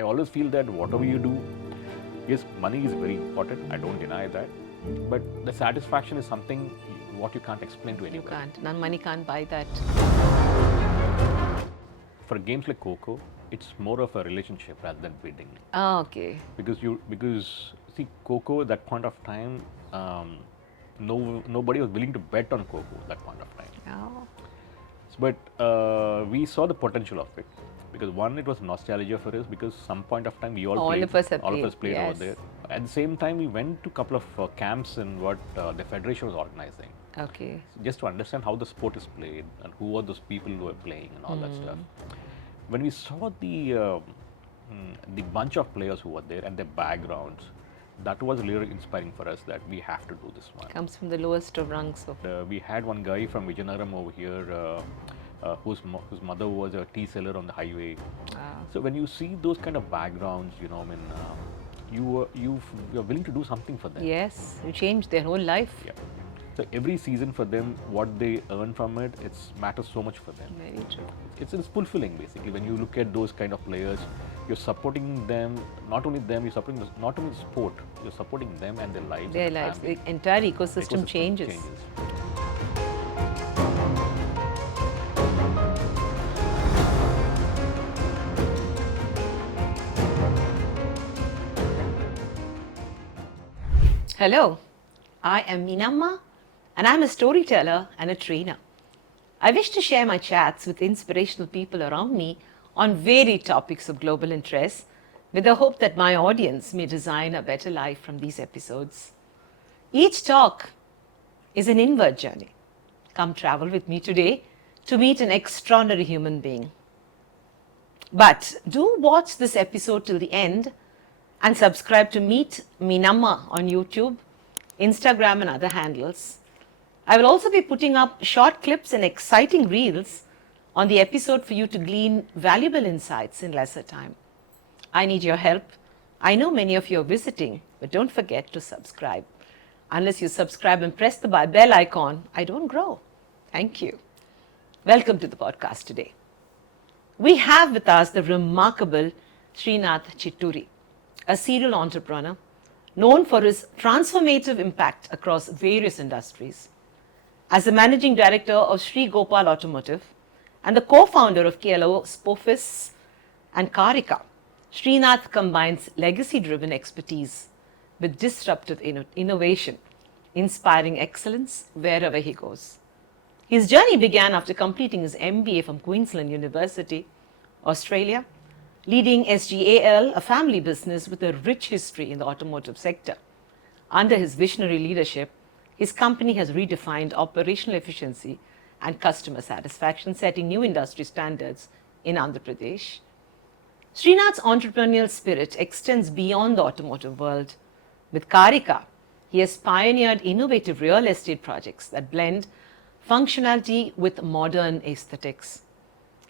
I always feel that whatever you do, yes, money is very important. I don't deny that. But the satisfaction is something what you can't explain to anyone. You can't. None money can't buy that. For games like Kho Kho, it's more of a relationship rather than bidding. Oh, okay. Because see, Kho Kho at that point of time, nobody was willing to bet on Kho Kho at that point of time. Oh. But we saw the potential of it. Because one, it was nostalgia for us because some point of time we all played. Of us have all played. of us played over there. At the same time, we went to a couple of camps in what the federation was organizing. Okay. Just to understand how the sport is played and who are those people who are playing and all that stuff. When we saw the bunch of players who were there and their backgrounds, that was really inspiring for us that we have to do this one. Comes from the lowest of rungs. We had one guy from Visionaries over here whose mother was a tea seller on the highway. So when you see those kind of backgrounds, you know, I mean, you're willing to do something for them. Yes, you change their whole life. Yeah. So every season for them, what they earn from it, it matters so much for them. Very true. It's fulfilling basically. When you look at those kind of players, you're supporting them, not only them, you're supporting not only the sport, you're supporting them and their lives. Their lives, the entire ecosystem changes. Hello, I am Meenamma and I'm a storyteller and a trainer. I wish to share my chats with inspirational people around me on varied topics of global interest with the hope that my audience may design a better life from these episodes. Each talk is an inward journey. Come travel with me today to meet an extraordinary human being. But do watch this episode till the end and subscribe to Meet Meenamma on YouTube, Instagram and other handles. I will also be putting up short clips and exciting reels on the episode for you to glean valuable insights in lesser time. I need your help. I know many of you are visiting, but don't forget to subscribe. Unless you subscribe and press the bell icon, I don't grow. Thank you. Welcome to the podcast today. We have with us the remarkable Srinath Chitturi, a serial entrepreneur known for his transformative impact across various industries. As the managing director of Gopal Automotive and the co-founder of KLO Spofis and Kaarika, Srinath combines legacy-driven expertise with disruptive innovation, inspiring excellence wherever he goes. His journey began after completing his MBA from Queensland University, Australia, leading SGAL, a family business with a rich history in the automotive sector. Under his visionary leadership, his company has redefined operational efficiency and customer satisfaction, setting new industry standards in Andhra Pradesh. Srinath's entrepreneurial spirit extends beyond the automotive world. With Kaarika, he has pioneered innovative real estate projects that blend functionality with modern aesthetics.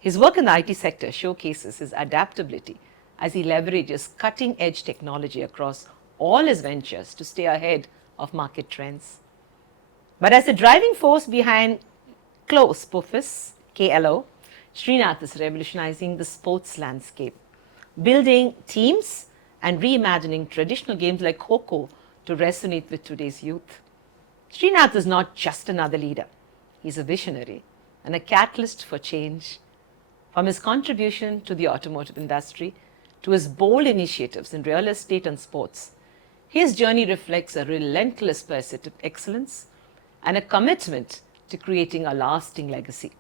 His work in the IT sector showcases his adaptability as he leverages cutting-edge technology across all his ventures to stay ahead of market trends. But as the driving force behind KLO Spofis, KLO, Srinath is revolutionizing the sports landscape, building teams and reimagining traditional games like Kho Kho to resonate with today's youth. Srinath is not just another leader. He's a visionary and a catalyst for change. From his contribution to the automotive industry to his bold initiatives in real estate and sports, his journey reflects a relentless pursuit of excellence and a commitment to creating a lasting legacy.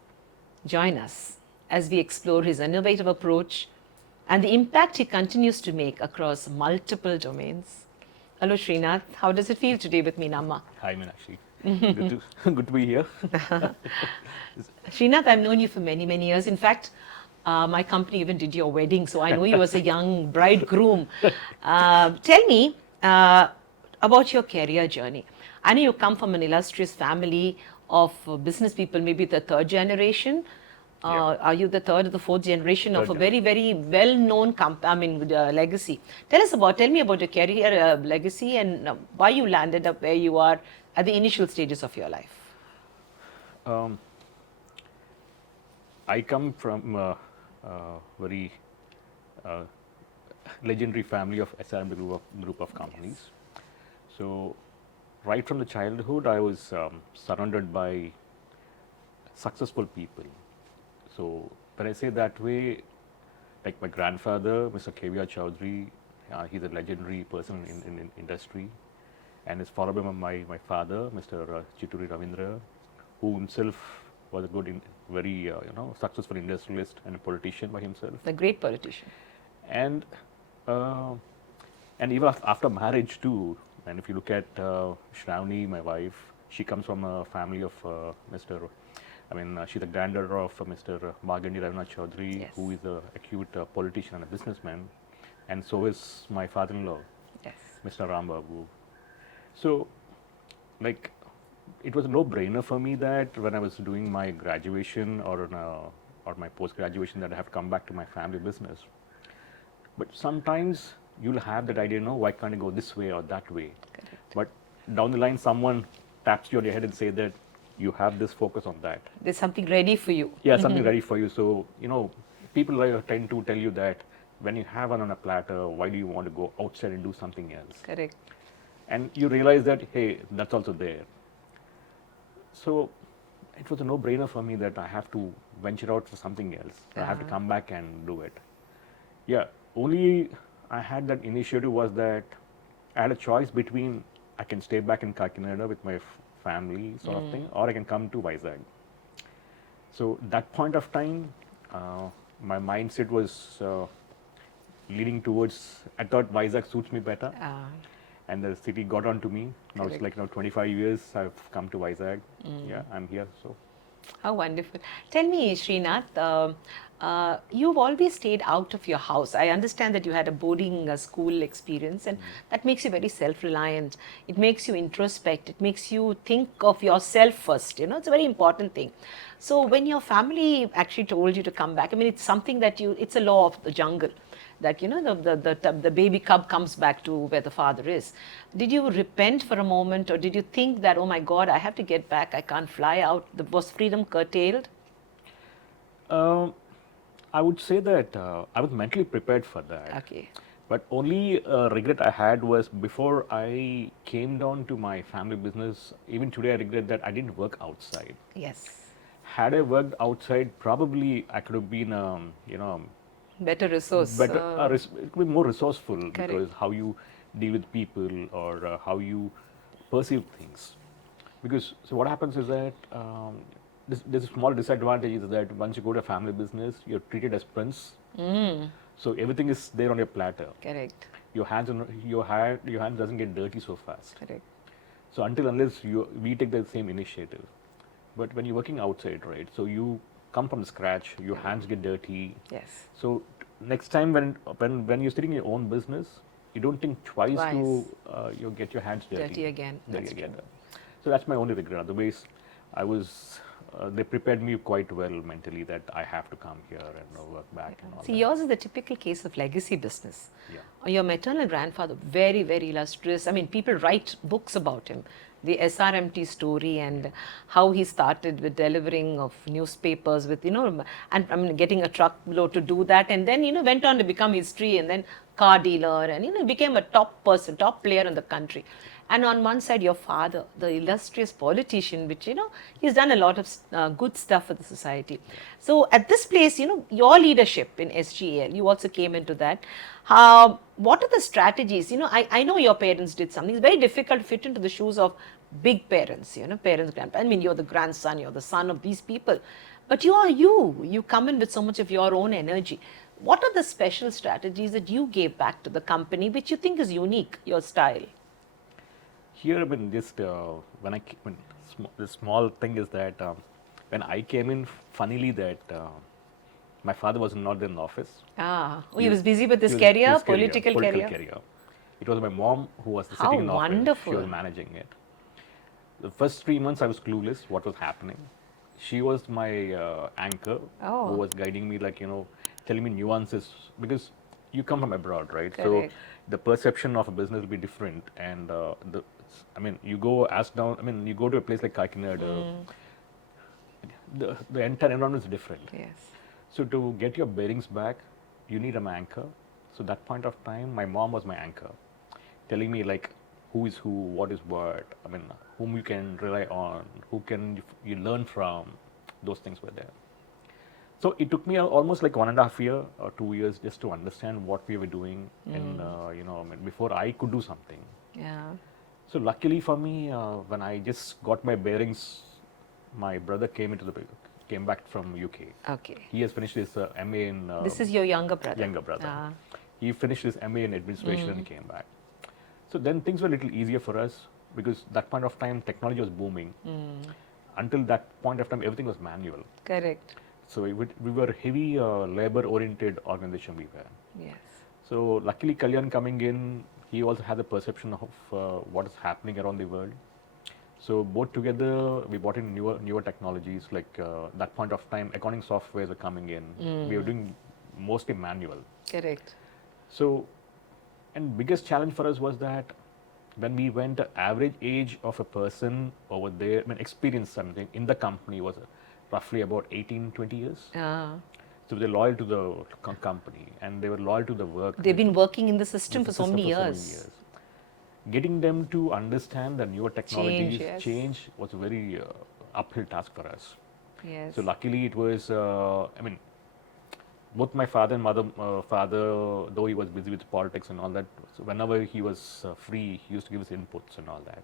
Join us as we explore his innovative approach and the impact he continues to make across multiple domains. Hello, Srinath. How does it feel today with Meenamma? Hi, Meenakshi. Good to be here. Srinath, I've known you for many, many years. In fact, my company even did your wedding, so I know you as a young bridegroom. Tell me about your career journey. I know you come from an illustrious family of business people, maybe the third generation. Are you the third or the fourth generation of a very, very well-known legacy? Tell me about your career legacy and why you landed up where you are at the initial stages of your life. I come from very legendary family of SRM group of companies. So right from the childhood, I was surrounded by successful people. So when I say that way, like my grandfather, Mr. KVR Chowdhury, he's a legendary person in industry, and is followed by my father, Mr. Chitturi Ravindra, who himself was a good, very successful industrialist and a politician by himself. A great politician. And and even after marriage too, and if you look at Shravani, my wife, she comes from a family of Mr. She's the granddaughter of Mr. Margandi Ravinath Chaudhary, Yes. who is a acute politician and a businessman, and so is my father-in-law, Yes. Mr. Rambabu. So, like, it was a no-brainer for me that when I was doing my graduation or my post-graduation, that I have to come back to my family business. But sometimes you'll have that idea, no, why can't I go this way or that way? Correct. But down the line, someone taps you on your head and say that you have this focus on that. There's something ready for you. Yeah, something ready for you. So, people tend to tell you that when you have one on a platter, why do you want to go outside and do something else? Correct. And you realize that, hey, that's also there. So it was a no-brainer for me that I have to venture out for something else. I have to come back and do it. Yeah, only I had that initiative was that I had a choice between I can stay back in Kakinada with my family sort of thing, or I can come to Vizag. So that point of time, my mindset was leaning towards, I thought Vizag suits me better. And the city got on to me. Now Correct. it's like now 25 years I've come to Vizag. Yeah, I'm here. So How wonderful. Tell me, Srinath, you've always stayed out of your house. I understand that you had a boarding school experience, and that makes you very self-reliant. It makes you introspect. It makes you think of yourself first. It's a very important thing. So when your family actually told you to come back, it's something that it's a law of the jungle. That the baby cub comes back to where the father is. Did you repent for a moment, or did you think that, oh my God, I have to get back, I can't fly out? Was freedom curtailed? I would say that I was mentally prepared for that. Okay. But only regret I had was before I came down to my family business, even today I regret that I didn't work outside. Yes. Had I worked outside, probably I could have been, Better resource. it could be more resourceful. Correct. Because how you deal with people or how you perceive things. Because so what happens is that there's a small disadvantage is that once you go to a family business, you're treated as prince. So everything is there on your platter. Correct. Your hands doesn't get dirty so fast. Correct. So unless we take the same initiative. But when you're working outside, right? So you come from scratch, your hands get dirty. Yes. So next time when you're sitting in your own business, you don't think twice to you get your hands dirty. Dirty again. Dirty again. So that's my only regret. Otherwise, they prepared me quite well mentally that I have to come here and work back and all See, that. yours is the typical case of legacy business. Yeah. Your maternal grandfather, very, very illustrious. People write books about him. The SRMT story and how he started with delivering of newspapers with, and getting a truckload to do that, and then, went on to become history, and then car dealer, and, became a top player in the country. And on one side, your father, the illustrious politician, which, he's done a lot of good stuff for the society. So at this place, your leadership in SGAL, you also came into that. What are the strategies? I know your parents did something. It's very difficult to fit into the shoes of big parents, parents, grandparents. You're the grandson, you're the son of these people. But you are you come in with so much of your own energy. What are the special strategies that you gave back to the company, which you think is unique, your style? Here, just the small thing is that when I came in, funnily that my father was not in the office. He was busy with his career, political career. It was my mom who was How sitting in the wonderful. office. She was managing it. The first 3 months I was clueless what was happening. She was my anchor who was guiding me, telling me nuances, because you come from abroad, right? Correct. So the perception of a business will be different, and you go you go to a place like Kakinada, the entire environment is different. Yes. So to get your bearings back, you need an anchor. So that point of time, my mom was my anchor, telling me like who is who, what is what. I mean, whom you can rely on, who can you learn from. Those things were there. So it took me almost like 1.5 years or 2 years just to understand what we were doing, and I mean, before I could do something. Yeah. So luckily for me, when I just got my bearings, my brother came back from UK. Okay. He has finished his MA in This is your younger brother. younger brother. Ah. He finished his MA in administration and came back. So then things were a little easier for us because that point of time technology was booming. Until that point of time, everything was manual. Correct. So we were heavy labor-oriented organization we were. Yes. So luckily, Kalyan coming in, he also had the perception of what is happening around the world. So both together, we brought in newer technologies. Like that point of time, accounting softwares were coming in. We were doing mostly manual. Correct. So, and biggest challenge for us was that when we went, the average age of a person over there, I mean, experienced something in the company was roughly about 18, 20 years. Ah. So they're loyal to the company and they were loyal to the work. They've been working in the system for so system many for years. Getting them to understand the newer technologies, yes. change was a very uphill task for us. Yes. So luckily it was, I mean, both my father and father, though he was busy with politics and all that, so whenever he was free, he used to give us inputs and all that.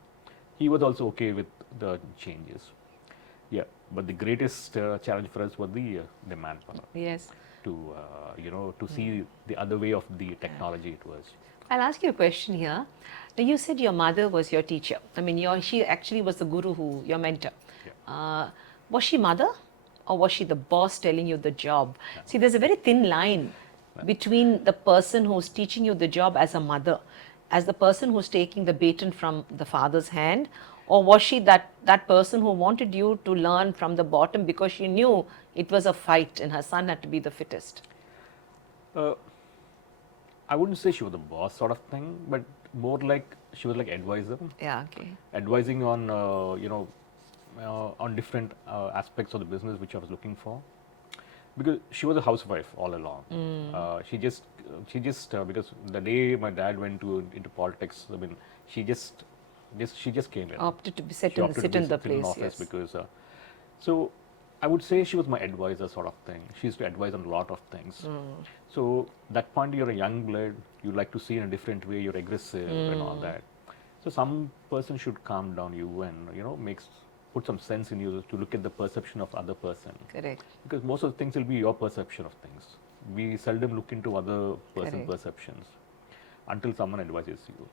He was also okay with the changes. Yeah, but the greatest challenge for us was the manpower. Yes. To to see the other way of the technology it was. I'll ask you a question here. Now, you said your mother was your teacher. I mean, she actually was the guru, your mentor. Yeah. Was she mother or was she the boss telling you the job? Yeah. See, there's a very thin line between the person who's teaching you the job as a mother, as the person who's taking the baton from the father's hand, or was she that person who wanted you to learn from the bottom because she knew it was a fight and her son had to be the fittest? I wouldn't say she was the boss sort of thing, but more like she was like advisor. Yeah, okay. Advising on on different aspects of the business which I was looking for, because she was a housewife all along. She just because the day my dad went into politics, I mean, she just came in. Opted to be sit in the place. Office, yes. Because so I would say she was my advisor sort of thing. She used to advise on a lot of things. So that point, you're a young blood, you like to see in a different way, you're aggressive and all that. So some person should calm down you and put some sense in you to look at the perception of other person. Correct. Because most of the things will be your perception of things. We seldom look into other person's perceptions until someone advises you.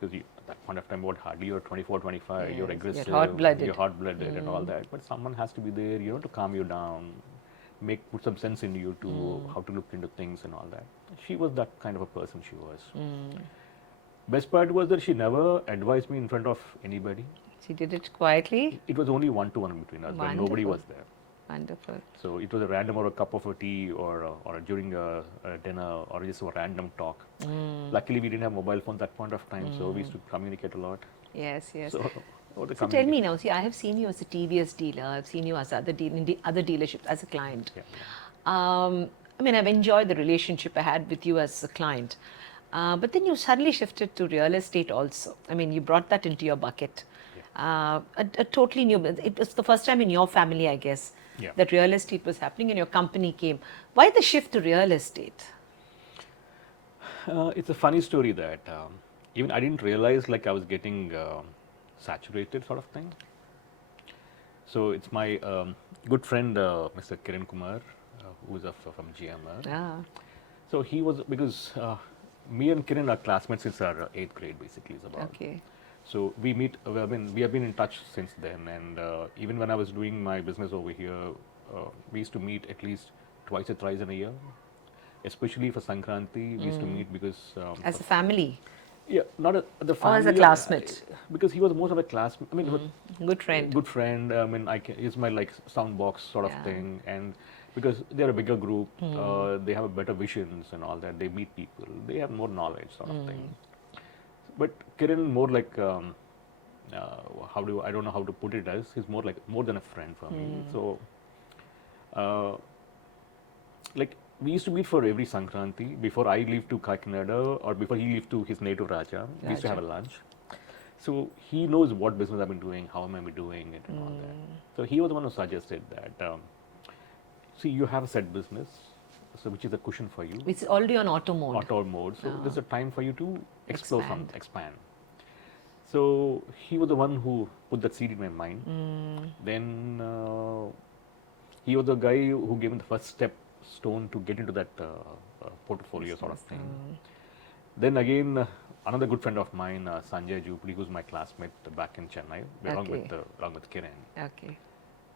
Because at that point of time, hardly you're 24, 25, you're aggressive, you're hot-blooded and all that. But someone has to be there, to calm you down, put some sense in you to how to look into things and all that. She was that kind of a person she was. Best part was that she never advised me in front of anybody. She did it quietly? It was only one-to-one between us, when nobody was there. Wonderful. So it was a random or a cup of a tea or during a dinner or just a random talk. Luckily, we didn't have mobile phones at that point of time, so we used to communicate a lot. Yes, yes. So tell me now, see, I have seen you as a TVS dealer, I've seen you as other dealerships as a client. Yeah. I mean, I've enjoyed the relationship I had with you as a client. But then you suddenly shifted to real estate also. I mean, you brought that into your bucket. Yeah. A totally new business. It was the first time in your family, I guess, that real estate was happening and your company came. Why the shift to real estate? It's a funny story that even I didn't realize like I was getting saturated sort of thing. So it's my good friend, Mr. Kiran Kumar, who is from GMR. So he was, because me and Kiran are classmates since our 8th grade, basically. Is about. Okay. So we meet, we have been in touch since then, and even when I was doing my business over here, we used to meet at least twice or thrice in a year, especially for Sankranti. We used to meet because... as a family? Yeah, not the family. Or as a classmate? Because he was most of a classmate. I mean, good friend. Good friend. I mean, he's my like sound box sort of thing, and because they're a bigger group, they have a better visions and all that. They meet people. They have more knowledge sort of thing. But Kiran more like I don't know how to put it as, he's more than a friend for me. So like we used to meet for every Sankranti before I leave to Kakinada or before he leave to his native Raja. We used to have a lunch. So he knows what business I've been doing, how am I doing it, and all that. So he was the one who suggested that. See, you have a set business, so which is a cushion for you. It's already on auto mode. Auto mode. So there's a time for you to explore Expand. expand. So he was the one who put that seed in my mind. Then he was the guy who gave me the first stone to get into that portfolio sort of thing. Then again, another good friend of mine, Sanjay Jupli, who's my classmate back in Chennai, along with Kiran. Okay.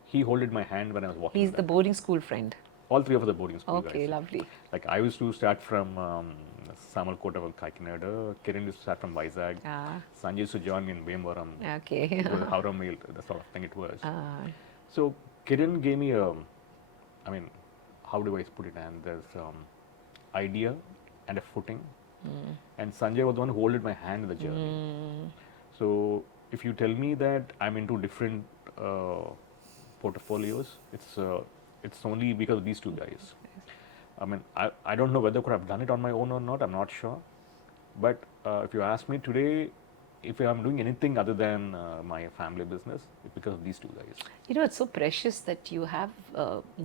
He holded my hand when I was walking. He's the boarding school friend. All three of us are boarding school guys. Okay, lovely. Like I used to start from Samalkota of Kakinada, Kiran used to start from Vizag, Sanjay used to join in Bemvaram, Okay. Howrah Mail, the sort of thing it was. So Kiran gave me I mean, how do I put it? And there's idea and a footing. And Sanjay was the one who holded my hand in the journey. So if you tell me that I'm into different portfolios, it's only because of these two guys. I mean, I don't know whether I could have done it on my own or not, I'm not sure. But if you ask me today, if I'm doing anything other than my family business, it's because of these two guys. You know, it's so precious that you have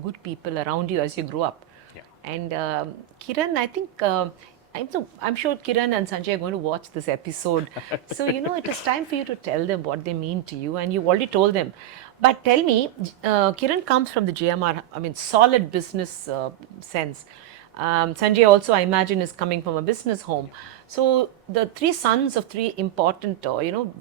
good people around you as you grow up. Yeah. And Kiran, I think, I'm sure Kiran and Sanjay are going to watch this episode. So, you know, it is time for you to tell them what they mean to you, and you've already told them. But tell me, Kiran comes from the JMR, I mean, solid business sense. Sanjay also, I imagine, is coming from a business home. So the three sons of three important,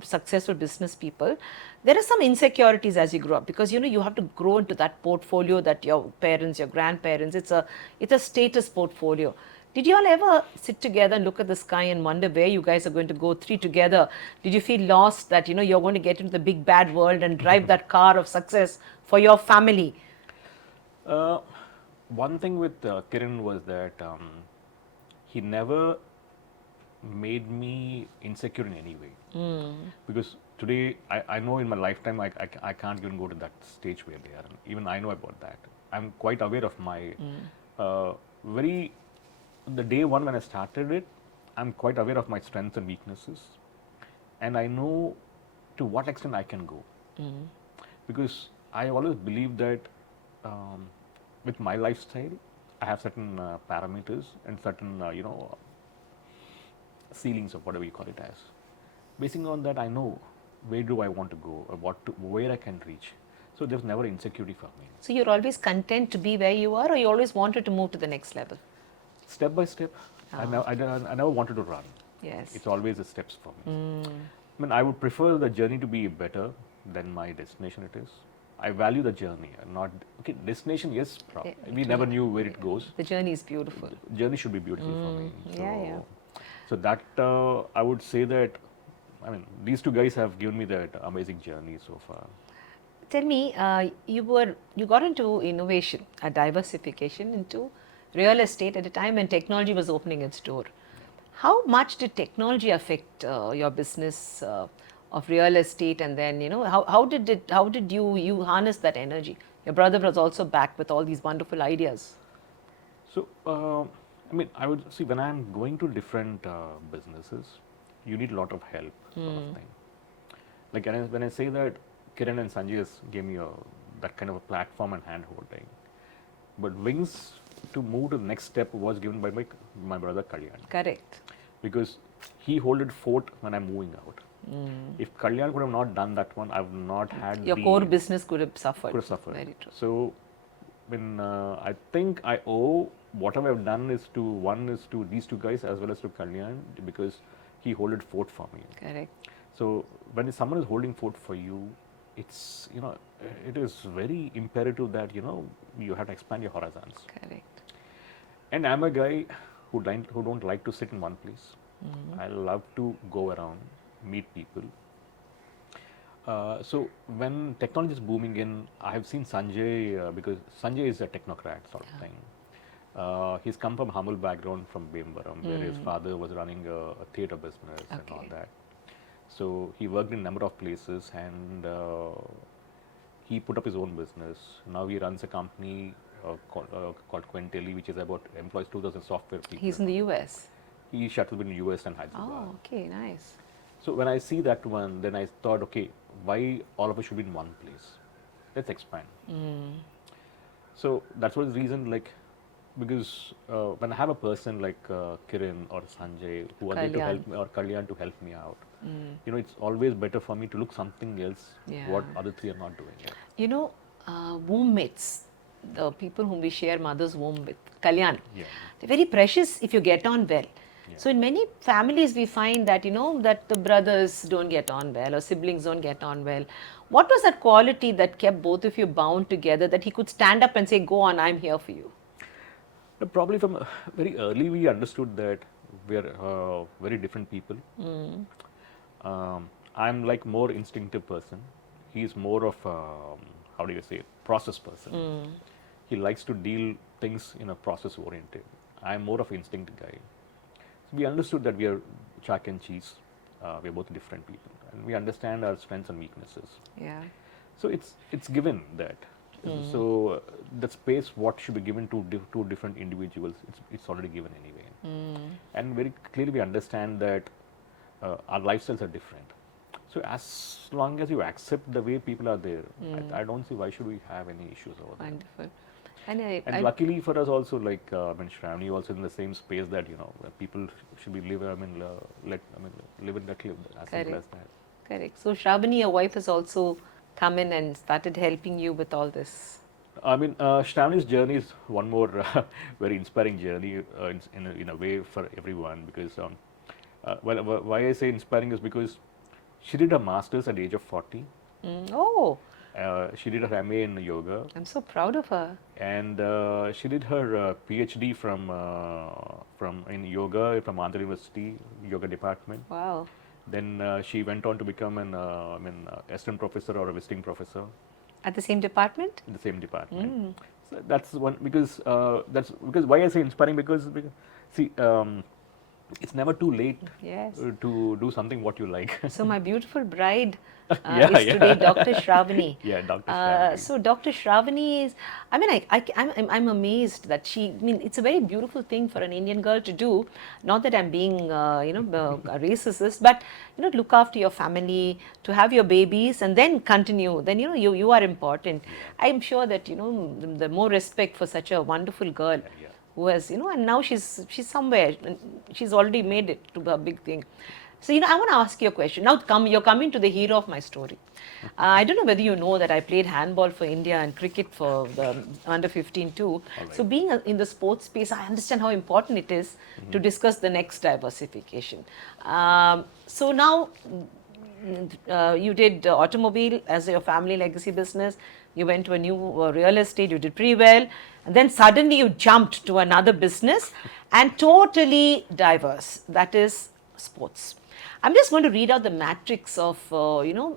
successful business people, there are some insecurities as you grow up, because, you have to grow into that portfolio that your parents, your grandparents, it's a status portfolio. Did you all ever sit together and look at the sky and wonder where you guys are going to go, three together? Did you feel lost that, you're going to get into the big bad world and drive that car of success for your family? One thing with Kiran was that he never made me insecure in any way. Because today, I know in my lifetime, I can't even go to that stage where they are. Even I know about that. I'm quite aware of my the day one when I started it, I'm quite aware of my strengths and weaknesses. And I know to what extent I can go. Because I always believe that with my lifestyle, I have certain parameters and certain, ceilings of whatever you call it as. Basing on that, I know where do I want to go or where I can reach. So there's never insecurity for me. So you're always content to be where you are, or you always wanted to move to the next level? Step by step. I never wanted to run. Yes. It's always the steps for me. I mean, I would prefer the journey to be better than my destination it is. I value the journey, not destination. Yes, we never knew where it goes. The journey is beautiful. The journey should be beautiful for me. Yeah. So that I would say that. I mean, these two guys have given me that amazing journey so far. Tell me, you got into innovation, a diversification into real estate at a time when technology was opening its door. How much did technology affect your business of real estate, and then how did you harness that energy? Your brother was also back with all these wonderful ideas. So I mean, I would see when I'm going to different businesses, you need a lot of help, sort of thing. Like when I say that Kiran and Sanjay gave me that kind of a platform and hand holding, but wings to move to the next step was given by my brother Kalyan. Correct. Because he holded fort when I'm moving out. If Kalyan could have not done that one, I would not had your core business could have suffered. Very true. So when I think I owe whatever I've done is to these two guys as well as to Kalyan, because he holded fort for me. Correct. So when someone is holding fort for you, it's it is very imperative that you have to expand your horizons. Correct. And I'm a guy who don't like to sit in one place. I love to go around, meet people. So when technology is booming in, I have seen Sanjay because Sanjay is a technocrat sort of thing. He's come from humble background from Bemvaram, where his father was running a theatre business and all that. So he worked in a number of places, and he put up his own business. Now he runs a company called Quintelli, which is about employs 2,000 software people. He's in the US. He shuttled between US and Hyderabad. Oh, okay, nice. So when I see that one, then I thought, okay, why all of us should be in one place? Let's expand. So that's what the reason, like, because when I have a person like Kiran or Sanjay who are there to help me, or Kalyan to help me out, you know, it's always better for me to look something else what other three are not doing. You know, womb mates, the people whom we share mother's womb with, Kalyan, they're very precious if you get on well. So in many families we find that, you know, that the brothers don't get on well or siblings don't get on well. What was that quality that kept both of you bound together, that he could stand up and say, go on, I'm here for you? Probably from very early we understood that we are very different people. I'm like more instinctive person. He's more of how do you say, process person. He likes to deal things in a process oriented. I'm more of instinct guy. So we understood that we are chalk and cheese. We are both different people, and we understand our strengths and weaknesses. Yeah. So it's given that. So the space what should be given to two different individuals, it's already given anyway. And very clearly we understand that our lifestyles are different. So as long as you accept the way people are there, I don't see why should we have any issues over there. Wonderful. And luckily for us also, like Shravani also in the same space that, you know, people should be live in that live as simple as that. Correct. So Shravani, your wife, has also come in and started helping you with all this. I mean, Shravani's journey is one more very inspiring journey in a way for everyone, because well, why I say inspiring is because she did her master's at the age of 40. Oh. She did her MA in yoga. I'm so proud of her. And she did her PhD from in yoga from Andhra University, yoga department. Wow. Then she went on to become an assistant professor or a visiting professor. At the same department? In the same department. So that's one, because why I say inspiring, because see, it's never too late to do something what you like. So my beautiful bride is today Dr. Shravani. Yeah, Dr. Shravani. So Dr. Shravani is, I mean, I'm amazed that she, I mean, it's a very beautiful thing for an Indian girl to do. Not that I'm being, you know, a racist, but, you know, look after your family, to have your babies and then continue. Then, you know, you are important. I'm sure that, you know, the more respect for such a wonderful girl. Who has, you know, and now she's somewhere, she's already made it to a big thing. So, you know, I want to ask you a question. Now, you're coming to the hero of my story. I don't know whether you know that I played handball for India and cricket for the under 15 too. Right. So, being in the sports space, I understand how important it is to discuss the next diversification. So now, you did automobile as your family legacy business. You went to a new real estate, you did pretty well. And then suddenly you jumped to another business and totally diverse, that is sports. I'm just going to read out the matrix of, you know,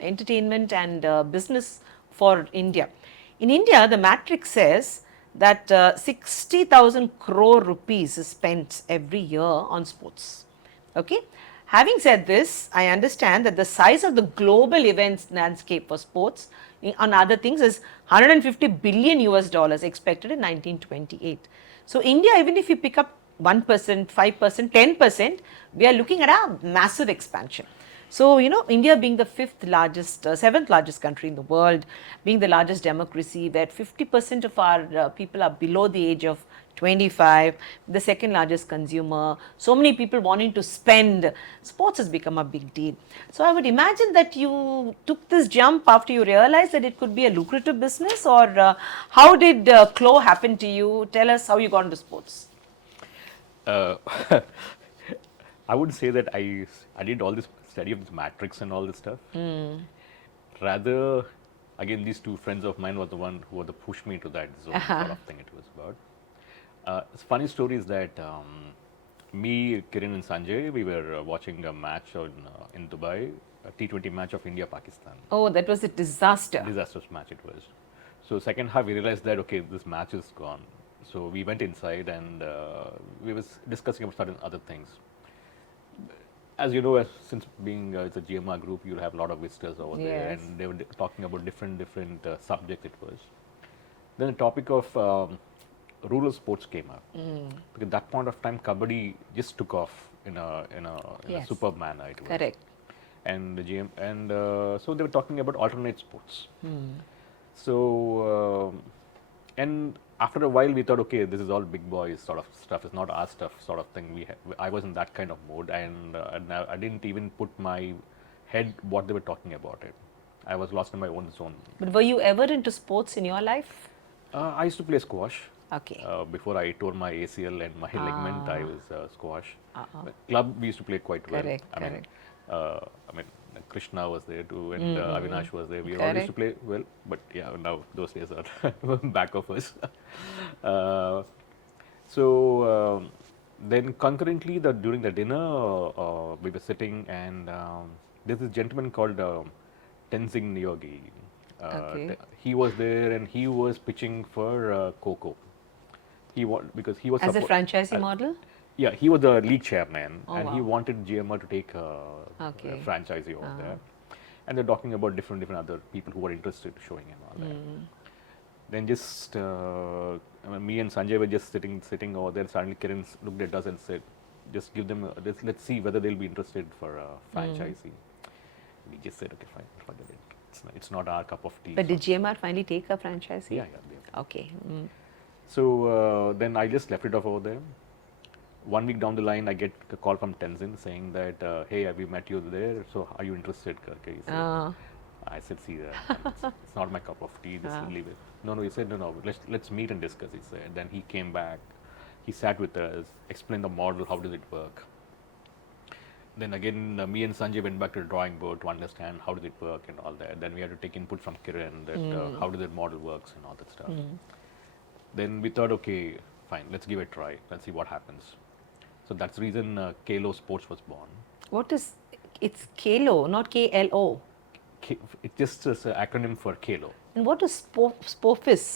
entertainment and business for India. In India, the matrix says that 60,000 crore rupees is spent every year on sports. Okay. Having said this, I understand that the size of the global events landscape for sports on other things is 150 billion US dollars expected in 1928. So India, even if you pick up 1%, 5%, 10%, we are looking at a massive expansion. So, you know, India being the seventh largest country in the world, being the largest democracy, where 50% of our people are below the age of 25, the second largest consumer, so many people wanting to spend, sports has become a big deal. So I would imagine that you took this jump after you realized that it could be a lucrative business, or how did KLO happen to you? Tell us how you got into sports. I would say that I did all this study of this matrix and all this stuff. Rather, again, these two friends of mine were the one who were the push me to that zone sort of thing it was about. Funny story is that me, Kiran and Sanjay, we were watching a match in Dubai, a T20 match of India-Pakistan. Oh, that was a disaster. Disastrous match it was. So second half we realized that, okay, this match is gone. So we went inside and we was discussing about certain other things. As you know, since being it's a GMR group, you'll have a lot of visitors over there, and they were talking about different subjects it was. then the topic of rural sports came up. Because at that point of time, kabaddi just took off in a superb manner. It was. Correct. And the GM, and so they were talking about alternate sports. So and after a while we thought, okay, this is all big boys sort of stuff. It's not our stuff sort of thing. I was in that kind of mode, and I didn't even put my head what they were talking about it. I was lost in my own zone. But were you ever into sports in your life? I used to play squash. Okay. Before I tore my ACL and my ligament, I was squash. Club we used to play quite well. Correct. I mean, Krishna was there too, and Avinash was there. We all used to play well, but yeah, now those days are back of us. Then concurrently, during the dinner, we were sitting, and there's this gentleman called Tenzing Nyogi. He was there, and he was pitching for Kho Kho. Because he was as a franchisee model. Yeah, he was the league chairman, and he wanted GMR to take a franchisee over there. And they're talking about different other people who were interested showing and all that. Then just me and Sanjay were just sitting over there. Suddenly Kiran looked at us and said, "Just give them. Let's see whether they'll be interested for a franchisee." We just said, "Okay, fine, forget it. It's not our cup of tea." But did GMR finally take a franchisee? Yeah. Okay. So then I just left it off over there. 1 week down the line, I get a call from Tenzin saying that, "Hey, have we met you there? So are you interested, Kaarika?" He said, I said, "See, it's not my cup of tea. Just leave it." No. He said, "No. Let's meet and discuss." He said. Then he came back. He sat with us, explained the model. How does it work? Then again, me and Sanjay went back to the drawing board to understand how does it work and all that. Then we had to take input from Kiran that how does that model works and all that stuff. Then we thought, okay, fine, let's give it a try. Let's see what happens. So that's the reason KLO Sports was born. What is, it's KLO, not KLO. It just is an acronym for KLO. And what is Spofis?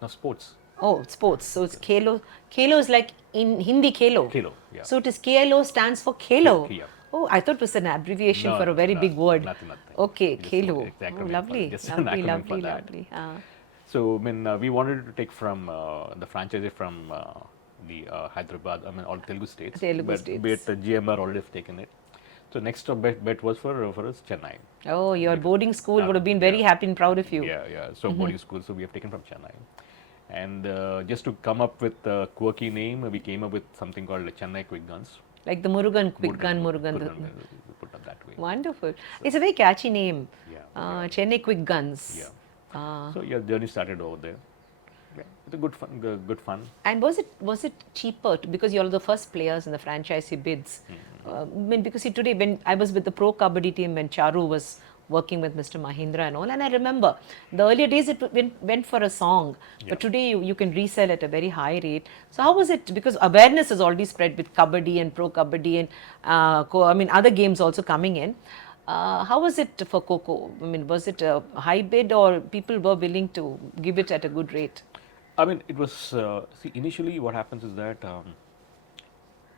No, sports. Oh, sports. So it's KLO. KLO is like in Hindi KLO. KLO, yeah. So it is KLO stands for KLO. Yeah. Oh, I thought it was an abbreviation for a very big word. Nothing. Okay, Just KLO. it's Oh, lovely. Just an acronym for that. Lovely. So, I mean, we wanted to take from the franchisee from the Hyderabad, all Telugu states. But GMR already have taken it. So, next bet was for us Chennai. Oh, your boarding school would have been very happy and proud of you. Yeah. So, boarding school, so we have taken from Chennai. And just to come up with a quirky name, we came up with something called Chennai Quick Guns. Like the Murugan, Quick Gun. We put it that way. Wonderful. It's a very catchy name. Yeah. Chennai Quick Guns. Yeah. So yeah, journey started over there. Yeah, it's a good fun. And was it cheaper because you're the first players in the franchisee bids? Because see, today when I was with the pro kabaddi team when Charu was working with Mr. Mahindra and all, and I remember the earlier days it went for a song, but today you can resell at a very high rate. So how was it? Because awareness is already spread with kabaddi and pro kabaddi and other games also coming in. How was it for Kho Kho? Was it a high bid or people were willing to give it at a good rate? It was, initially what happens is that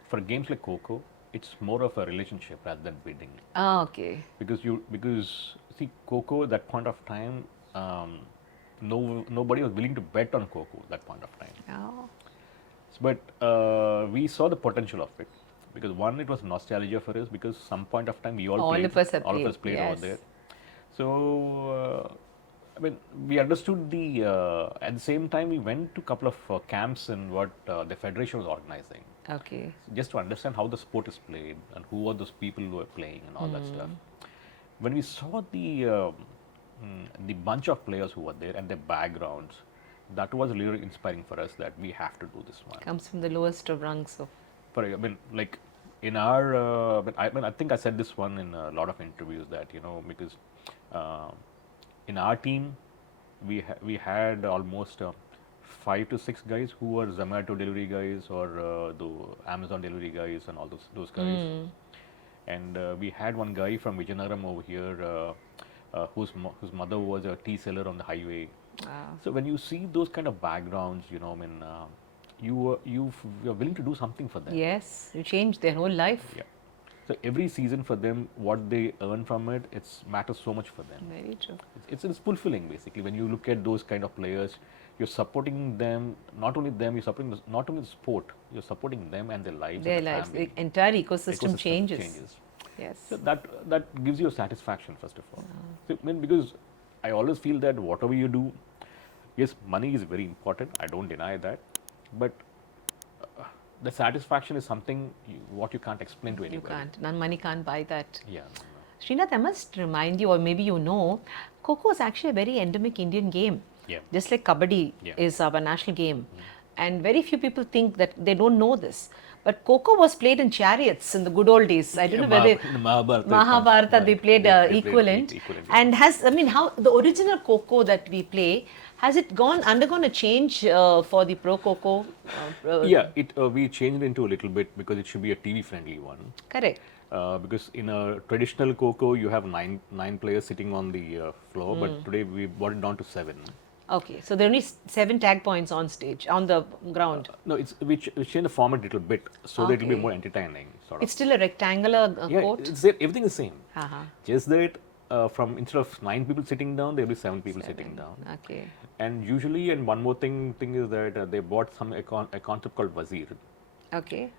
for games like Kho Kho, it's more of a relationship rather than bidding. Okay. Because Kho Kho at that point of time, nobody was willing to bet on Kho Kho at that point of time. Oh. But we saw the potential of it. Because one, it was nostalgia for us because some point of time we all of us played over there. So, we understood at the same time we went to a couple of camps in what the federation was organizing. Okay. Just to understand how the sport is played and who are those people who are playing and all that stuff. When we saw the bunch of players who were there and their backgrounds, that was really inspiring for us that we have to do this one. Comes from the lowest of rungs of. In our, I think I said this one in a lot of interviews that, because in our team, we had almost 5 to 6 guys who were Zomato delivery guys or the Amazon delivery guys and all those guys. And we had one guy from Visionaries over here whose mother was a tea seller on the highway. So when you see those kind of backgrounds, you're willing to do something for them. Yes, you change their whole life. Yeah. So every season for them, what they earn from it, it's matters so much for them. Very true. It's fulfilling basically when you look at those kind of players. You're supporting them, not only them. You're supporting not only the sport. You're supporting them and their lives. Their and their lives, family. the entire ecosystem changes. Yes. So that gives you a satisfaction first of all. So, I mean, because I always feel that whatever you do, yes, money is very important. I don't deny that, but the satisfaction is something what you can't explain to anybody. You can't. None money can't buy that. Yeah. Srinath, I must remind you, or maybe you know, Kho Kho is actually a very endemic Indian game. Yeah. Just like Kabaddi is our national game. And very few people think that they don't know this. But Kho Kho was played in chariots in the good old days. I don't know whether In the Mahabharata they played equivalent. And has, I mean, how the original Kho Kho that we play, has it undergone a change for the pro Kho Kho? Yeah, we changed it into a little bit because it should be a TV friendly one. Correct. Because in a traditional Kho Kho, you have nine players sitting on the floor, but today we brought it down to 7. Okay, so there are only 7 tag points on stage, on the ground. No, we changed the format a little bit so that it will be more entertaining. Sort of. It's still a rectangular court? Everything is same. Just that from instead of 9 people sitting down, there will be 7 people sitting down. Okay. And usually, and one more thing is that they bought a concept called Wazir. Okay.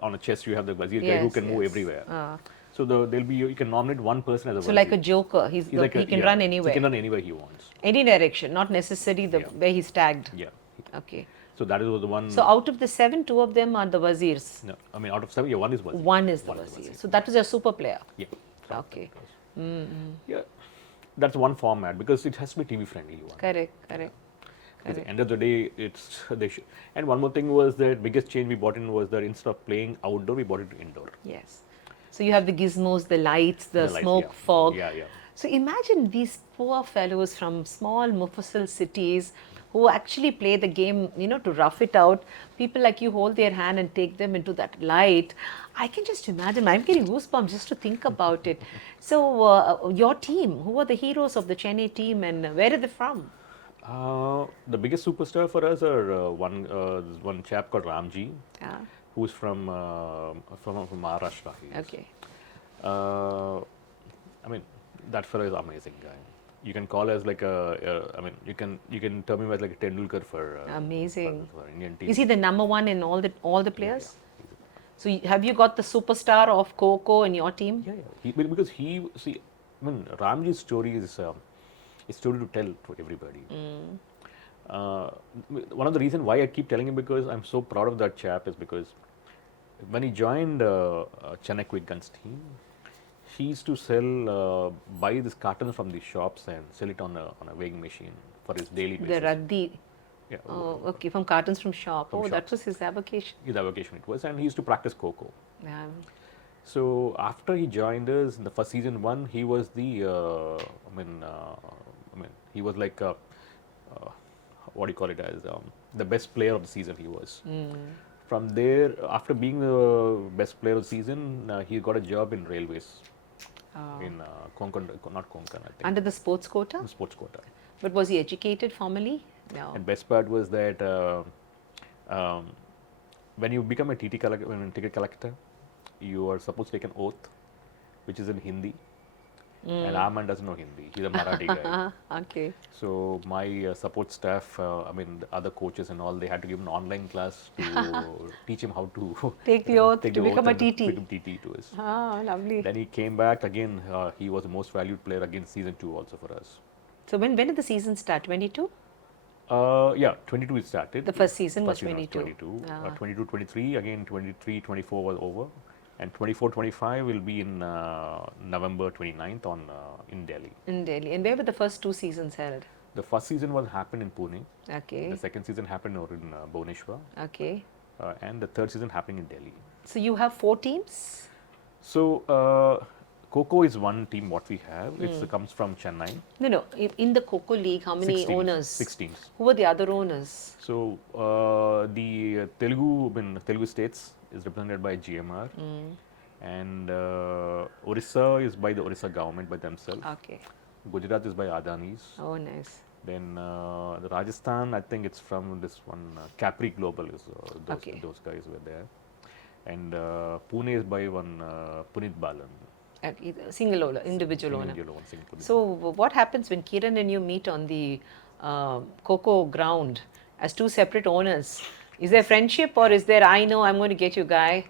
On a chest, you have the Wazir guy who can move everywhere. So there'll be you can nominate one person as a Wazir. So like a joker, he can run anywhere. He can run anywhere he wants. Any direction, not necessarily the where he's tagged. Yeah. Okay. So that is the one. So out of the 7, 2 of them are the Wazirs. No, I mean out of 7, one is Wazir. One is the Wazir. So that was a super player. Yeah. Okay. Yeah, that's one format because it has to be TV friendly. Correct. At the end of the day, and one more thing was that biggest change we brought in was that instead of playing outdoor, we brought it to indoor. Yes. So you have the gizmos, the lights, the smoke, fog. Yeah. So imagine these poor fellows from small Mufassil cities who actually play the game, to rough it out. People like you hold their hand and take them into that light. I can just imagine. I'm getting goosebumps just to think about it. So your team, who are the heroes of the Chennai team and where are they from? The biggest superstar for us are one chap called Ramji, who's from Maharashtra. Okay. I mean, that fellow is an amazing guy. You can call us like you can term him as like a Tendulkar for amazing for Indian team. Is he the number one in all the players? Yeah. So have you got the superstar of Kho Kho in your team? Yeah. Because Ramji's story is a story to tell to everybody. One of the reasons why I keep telling him because I'm so proud of that chap is because when he joined Chennai Quick Guns team, he used to buy these cartons from the shops and sell it on a weighing machine for his daily basis. The raddi. Yeah. Oh, okay, from cartons from shop. That was his avocation. His avocation it was, and he used to practice Kho Kho. Yeah. So after he joined us in the first season 1, he was the he was like what do you call it as the best player of the season. He was. From there, after being the best player of the season, he got a job in railways. In Konkan, not Konkan, I think. Under the sports quota? The sports quota. But was he educated formally? No. And best part was that when you become a ticket collector, you are supposed to take an oath, which is in Hindi. And Aman doesn't know Hindi. He's a Marathi guy. Okay. So my support staff, the other coaches and all, they had to give him an online class to teach him how to take the oath to become a TT. Become TT to us. Lovely. Then he came back again. He was the most valued player again season 2 also for us. So when did the season start? 22? 22 it started. The first season was 22. 22, 23, again 23, 24 was over. And 24, 25 will be in November 29th in Delhi. In Delhi. And where were the first 2 seasons held? The first season happened in Pune. Okay. The second season happened in Bhubaneswar. Okay. And the third season happening in Delhi. So you have 4 teams? So Kho Kho is one team what we have. It comes from Chennai. No. In the Kho Kho league, how many owners? 6 teams. Who were the other owners? So the Telugu states is represented by GMR. And Orissa is by the Orissa government by themselves. Okay. Gujarat is by Adani's. Oh, nice. Then the Rajasthan, I think it's from this one, Capri Global is those guys were there. and Pune is by one Punit Balan. Single owner, individual owner. Individual one, single Punit So what happens when Kiran and you meet on the Kho Kho ground as two separate owners? Is there friendship, or is there, I know I'm going to get you guy?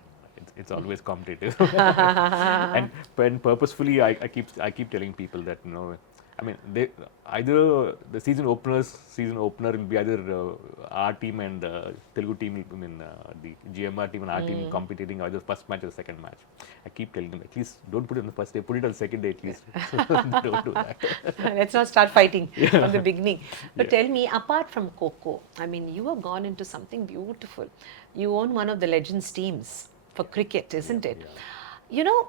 It's always competitive. And when purposefully, I keep telling people that, you know, I mean, they either the season opener will be either our team and Telugu team, I mean the GMR team and our team competing either first match or second match. I keep telling them, at least don't put it on the first day, put it on the second day at least. Don't do that. Let's not start fighting from the beginning. But Yeah. tell me, apart from Kho Kho, I mean, you have gone into something beautiful. You own one of the Legends teams for cricket, isn't it? Yeah. You know,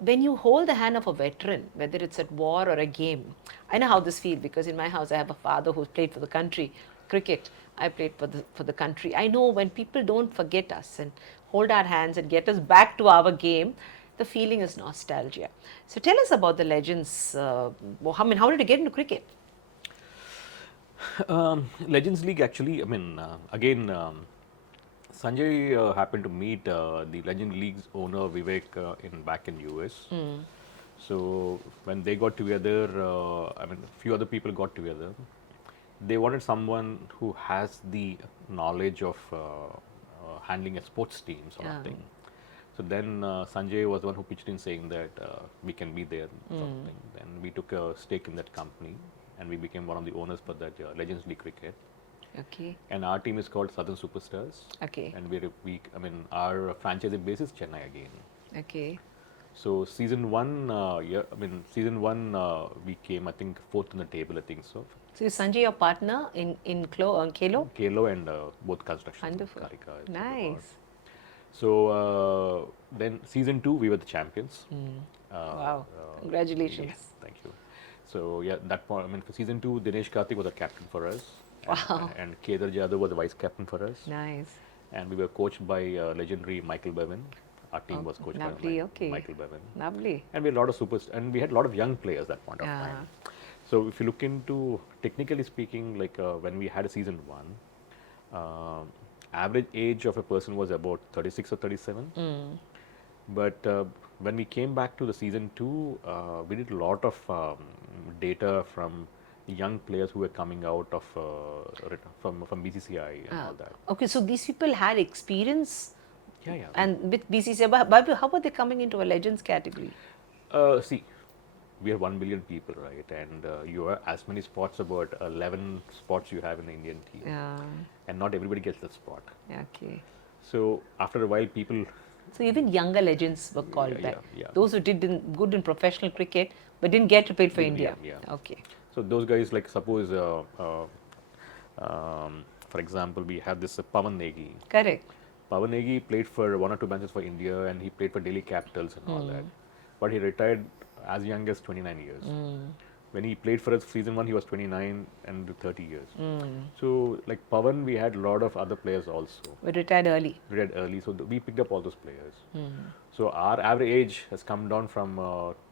when you hold the hand of a veteran, whether it's at war or a game, I know how this feels because in my house I have a father who's played for the country, cricket. I played for the country. I know when people don't forget us and hold our hands and get us back to our game, the feeling is nostalgia. So tell us about the Legends. I mean, how did you get into cricket? Legends League actually, I mean, again, Sanjay happened to meet the Legend League's owner Vivek back in US. So when they got together, I mean, a few other people got together. They wanted someone who has the knowledge of handling a sports team sort of thing. So then Sanjay was the one who pitched in saying that we can be there sort of thing. Then we took a stake in that company and we became one of the owners for that Legends League cricket. Okay. And our team is called Southern Superstars. Okay. And I mean, our franchise base is Chennai again. Okay. So season one, we came, I think, fourth on the table, I think so. So is Sanjay your partner in KLO? KLO and both construction. Wonderful. Kaarika is Nice. So then season two, we were the champions. Wow. Congratulations. Yes, thank you. So yeah, that point, I mean, for season two, Dinesh Karthik was the captain for us. Wow. And Kedar Jadhav was the vice captain for us. Nice. And we were coached by legendary Michael Bevan. Our team was coached lovely, by okay. Michael Bevan. Lovely. And we had a lot of and we had a lot of young players at that point of Yeah. time. So if you look into, technically speaking, like when we had a season one, average age of a person was about 36 or 37. But when we came back to the season two, we did a lot of data from young players who were coming out of from BCCI and all that. Okay, so these people had experience Yeah, yeah. and with BCCI, but how were they coming into a Legends category? See, we are 1 billion people, right? And you have as many spots, about 11 spots you have in the Indian team. Yeah. And not everybody gets that spot. Okay. So after a while, people. So even younger legends were called Yeah, back. yeah. Those who did good in professional cricket but didn't get to play for India. Yeah. Okay. So those guys, like suppose, for example, we have this Pawan Negi. Correct. Pawan Negi played for 1 or 2 matches for India, and he played for Delhi Capitals and all that. But he retired as young as 29 years. When he played for us season one, he was 29 and 30 years. So like Pawan, we had a lot of other players also. We retired early. Retired early, so we picked up all those players. So our average age has come down from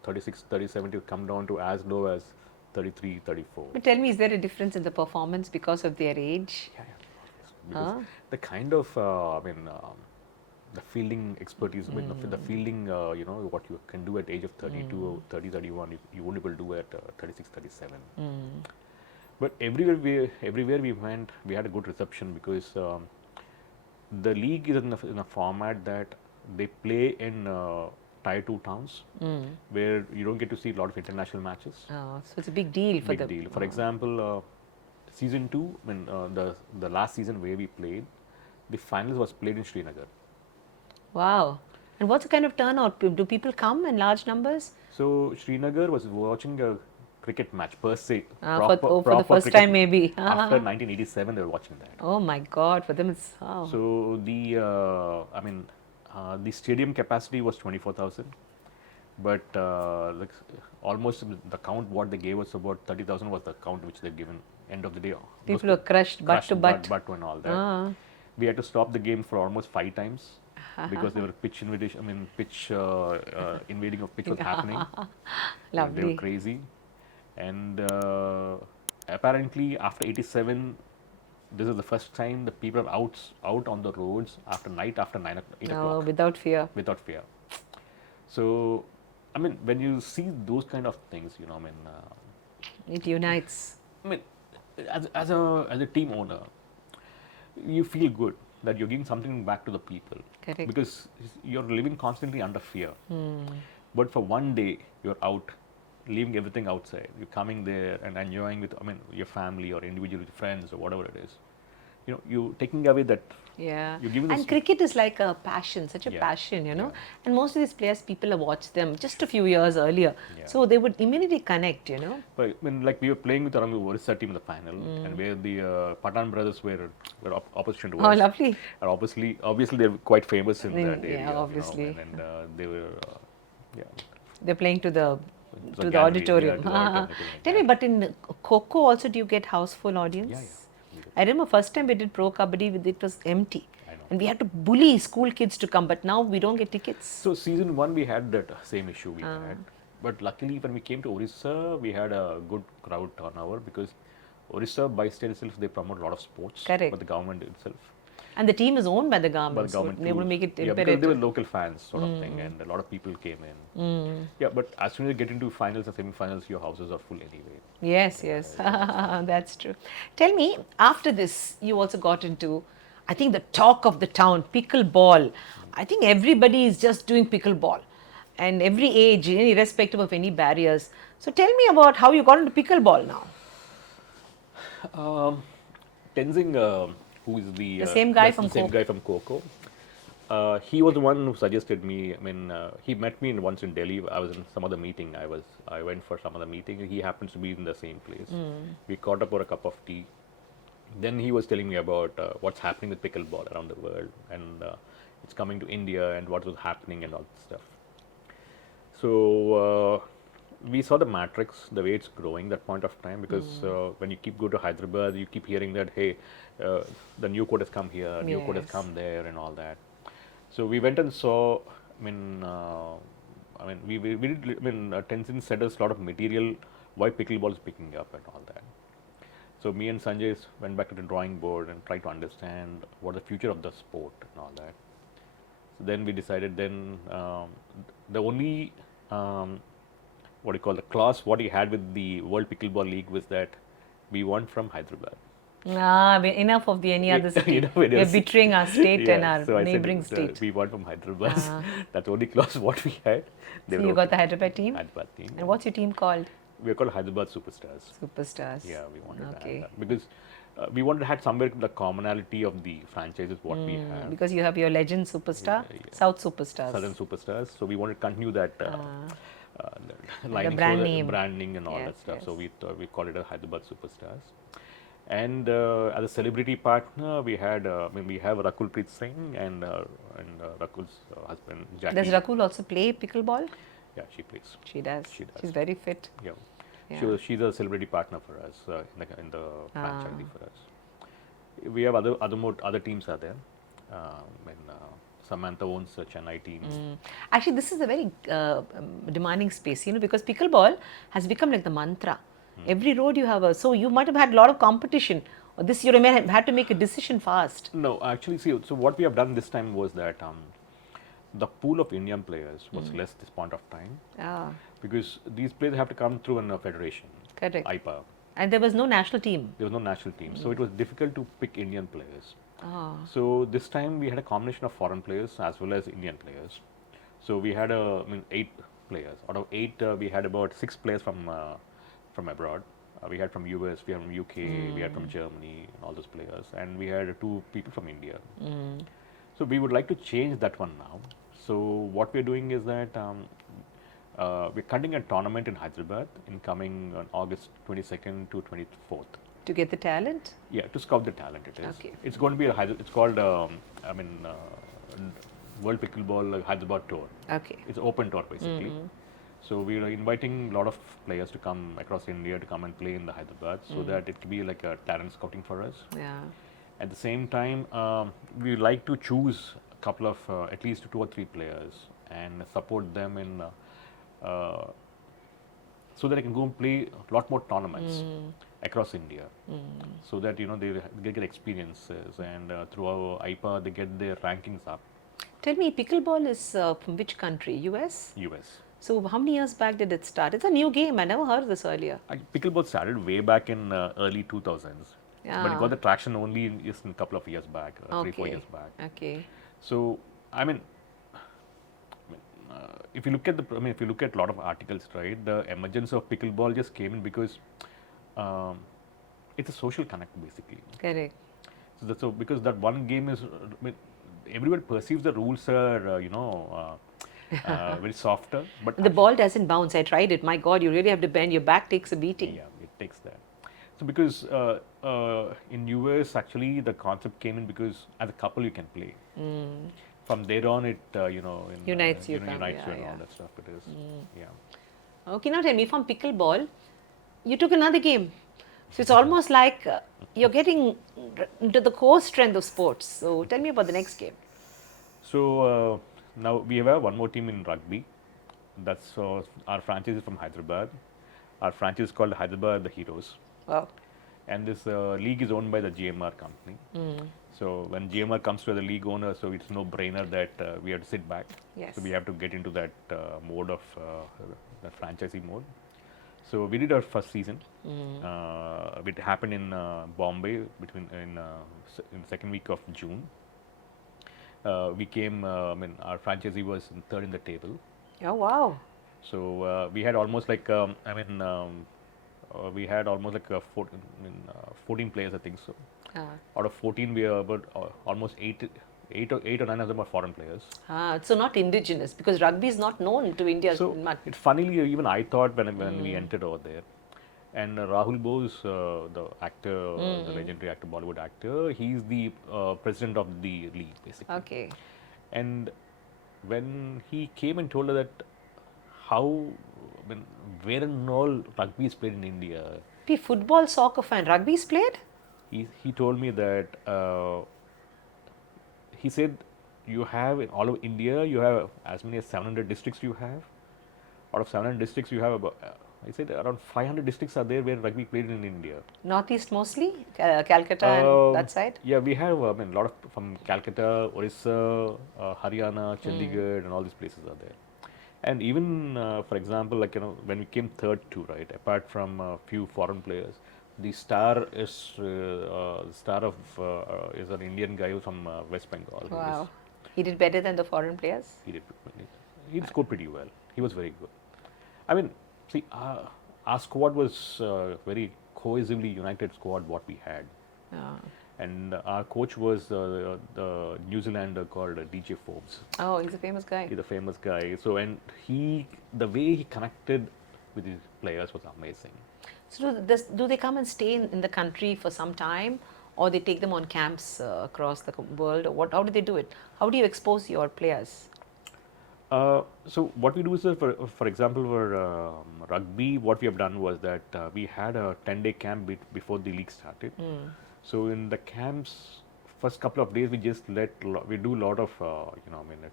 36, 37 to come down to as low as 33, 34. But tell me, is there a difference in the performance because of their age? Yeah, because the kind of, the fielding expertise, the fielding, what you can do at age of 32, 30, 31, you won't be able to do at 36, 37. But everywhere we went, we had a good reception because the league is in a format that they play in tier 2 towns where you don't get to see a lot of international matches. Oh, so it's a big deal for them. Big deal. For example, season 2, when the last season where we played, the finals was played in Srinagar. Wow. And what's the kind of turnout? Do people come in large numbers? So Srinagar was watching a cricket match per se. For the first time maybe. After 1987 they were watching that. Oh my God, for them it's, wow. So the stadium capacity was 24,000. But almost the count what they gave us, about 30,000 was the count which they've given end of the day. People were crushed butt to butt. Butt and all that. We had to stop the game for almost 5 times because there were pitch invading of pitch was happening. Lovely. They were crazy. And apparently after 87, this is the first time the people are out on the roads after 8 No, o'clock without fear. without fear. So, I mean, when you see those kind of things, you know, It unites. I mean, as a team owner, you feel good that you're giving something back to the people. Correct. Because you're living constantly under fear. But for one day, you're out, leaving everything outside. You're coming there and enjoying with, I mean, your family or individual friends or whatever it is. You know, you taking away that. Yeah. You're giving And this- cricket is like a passion, such a Yeah. passion, you know. Yeah. And most of these players, people have watched them just a few years earlier. Yeah. So they would immediately connect, you know. But when like we were playing with around the Orissa team in the final, and where the Patan brothers were opposition to us. Oh, lovely. And obviously they're quite famous in In- that area. yeah, you know, obviously. and they were, yeah. They're playing to the So to the gallery, auditorium. yeah, to the auditorium, Tell me, but in Kho Kho also do you get house full audience? Yeah, yeah. I remember first time we did Pro Kabaddi, it was empty. I know. And we had to bully school kids to come, but now we don't get tickets. So season 1 we had that same issue we had, but luckily when we came to Orissa, we had a good crowd turnover because Orissa by state itself they promote a lot of sports. Correct. But the government itself. And the team is owned by the government, By the government so they will too. make it Yeah, because they were imperative. local fans sort of thing, and a lot of people came in. Yeah, but as soon as you get into finals and semi-finals, your houses are full anyway. Yes, yes, that's true. Tell me, after this, you also got into, I think, the talk of the town, pickleball. I think everybody is just doing pickleball, and every age, irrespective of any barriers. So tell me about how you got into pickleball now. Tenzing, who is the same guy that's from the same Kho. guy from Kho Kho. He was the one who suggested me. I mean, he met me once in Delhi. I was in some other meeting. I went for some other meeting. He happens to be in the same place. We caught up for a cup of tea. Then he was telling me about what's happening with pickleball around the world, and it's coming to India and what was happening and all that stuff. So we saw the matrix, the way it's growing that point of time, because when you keep go to Hyderabad, you keep hearing that, hey, the new code has come here, new code has Yes. come there, and all that. So we went and saw. We did. Tenzin sent us a lot of material why pickleball is picking up and all that. So me and Sanjay went back to the drawing board and tried to understand what the future of the sport and all that. So then we decided. Then the only what do you call the clause what he had with the World Pickleball League was that we want from Hyderabad. Enough of the any other state. Enough it We are is. betraying our state and Yeah, our so I said, neighboring state. we want from Hyderabad. That's the only clause what we had. They So were you got the Hyderabad team? Hyderabad team. And what's your team called? We are called Hyderabad Superstars. Superstars. Yeah, we wanted to Okay. have that because we wanted to have somewhere the commonality of the franchises what we have. Because you have your legend superstar, Yeah, yeah. South Superstars. Southern Superstars. So we wanted to continue that lining, brand so name. branding and all Yes, that stuff. yes. So we called it a Hyderabad Superstars. And as a celebrity partner, we had we have Rakul Preet Singh and Rakul's husband Jackie. Does Rakul also play pickleball? Yeah, she plays. She does. She does. She's very fit. Yeah. Yeah. She's a celebrity partner for us in the franchise for us. We have other teams are there. Samantha owns the Chennai team. Actually, this is a very demanding space, because pickleball has become like the mantra. Every road you have so you might have had a lot of competition. Or this you may have had to make a decision fast. No, actually, see, so what we have done this time was that the pool of Indian players was less this point of time Ah, because these players have to come through a federation, correct. IPA. And there was no national team. There was no national team, so it was difficult to pick Indian players. Ah, So this time we had a combination of foreign players as well as Indian players. So we had 8 players. Out of 8, we had about 6 players from abroad. We had from US, we had from UK, we had from Germany, and all those players, and we had 2 people from India. So we would like to change that one now. So what we're doing is that we're conducting a tournament in Hyderabad in coming on August 22nd to 24th. to get the talent? Yeah, to scout the talent it is. Okay. It's going to be it's called World Pickleball Hyderabad Tour. Okay. It's an open tour basically. So we are inviting a lot of players to come across India to come and play in the Hyderabad so that it can be like a talent scouting for us. Yeah. At the same time, we like to choose a couple of at least 2 or 3 players and support them in so that I can go and play a lot more tournaments. across India, so that they get experiences, and through our IPA they get their rankings up. Tell me, pickleball is from which country? US? US. So how many years back did it start? It's a new game. I never heard of this earlier. Pickleball started way back in early 2000s, but it got the traction only just in a couple of years back, 3-4 years back. Okay. So I mean, if you look at if you look at a lot of articles, right, the emergence of pickleball just came in because it's a social connect basically. Correct. So because that one game is, everybody perceives the rules are very softer, but The ball doesn't bounce. I tried it. My God, you really have to bend. Your back takes a beating. yeah, it takes that. So because in US actually the concept came in because as a couple you can play. From there on it Unites you, unites you and yeah. all that stuff. It is yeah. Okay, now tell me, from pickleball, you took another game. So it's almost like you're getting into the core strength of sports. So tell me about the next game. So now we have one more team in rugby. That's our franchise is from Hyderabad. Our franchise is called Hyderabad the Heroes. Wow. And this league is owned by the GMR company. So when GMR comes to the league owner, so it's no brainer that we have to sit back. Yes. So we have to get into that mode of the franchisee mode. So we did our first season. It happened in Bombay in the second week of June. We came. Our franchisee was third in the table. Oh, wow. So we had almost like we had almost like 14 players, I think so. Out of 14, we are about almost 8 or 9 of them are foreign players. So not indigenous, because rugby is not known to India So much. it's funnily, even I thought when we entered over there, and Rahul Bose, the actor, the legendary actor, Bollywood actor, he's the president of the league basically. Okay. And when he came and told her that where and all rugby is played in India, Be football, soccer, fine. Rugby is played? he told me that he said you have in all of India, you have as many as 700 districts you have. Out of 700 districts, you have about, I said around 500 districts are there where rugby played in India. Northeast mostly? Calcutta and that side? Yeah, we have a lot of from Calcutta, Orissa, Haryana, Chandigarh, and all these places are there. And even, for example, like when we came third too, right? Apart from a few foreign players, the star is is an Indian guy from West Bengal. Wow. He did better than the foreign players? He scored pretty well. He was very good. I mean, see, our squad was very cohesively united squad what we had. And our coach was the New Zealander called DJ Forbes. Oh, he's a famous guy. He's a famous guy. So, and the way he connected with his players was amazing. So do they come and stay in the country for some time, or they take them on camps across the world, or how do they do it? How do you expose your players? So what we do is, for example, for rugby, what we have done was that we had a 10-day camp before the league started. So in the camps, first couple of days, we just we do a lot of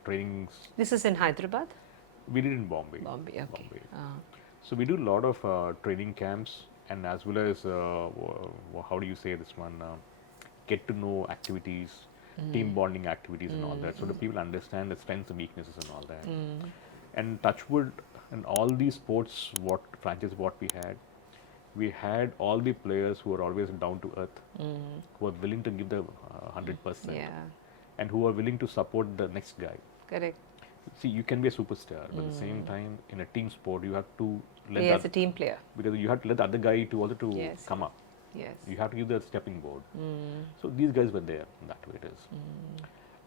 trainings. This is in Hyderabad? We did in Bombay. Bombay, okay. Bombay. So we do a lot of training camps, and as well as how do you say this one? Get to know activities, team bonding activities, and all that. So the people understand the strengths and weaknesses and all that. And touchwood, and all these sports, what we had all the players who are always down to earth, who are willing to give the 100%, and who are willing to support the next guy. Correct. See, you can be a superstar, but at the same time, in a team sport, you have to let as a team player, because you have to let the other guy to also to come up. Yes. You have to give the stepping board. So these guys were there. That way it is.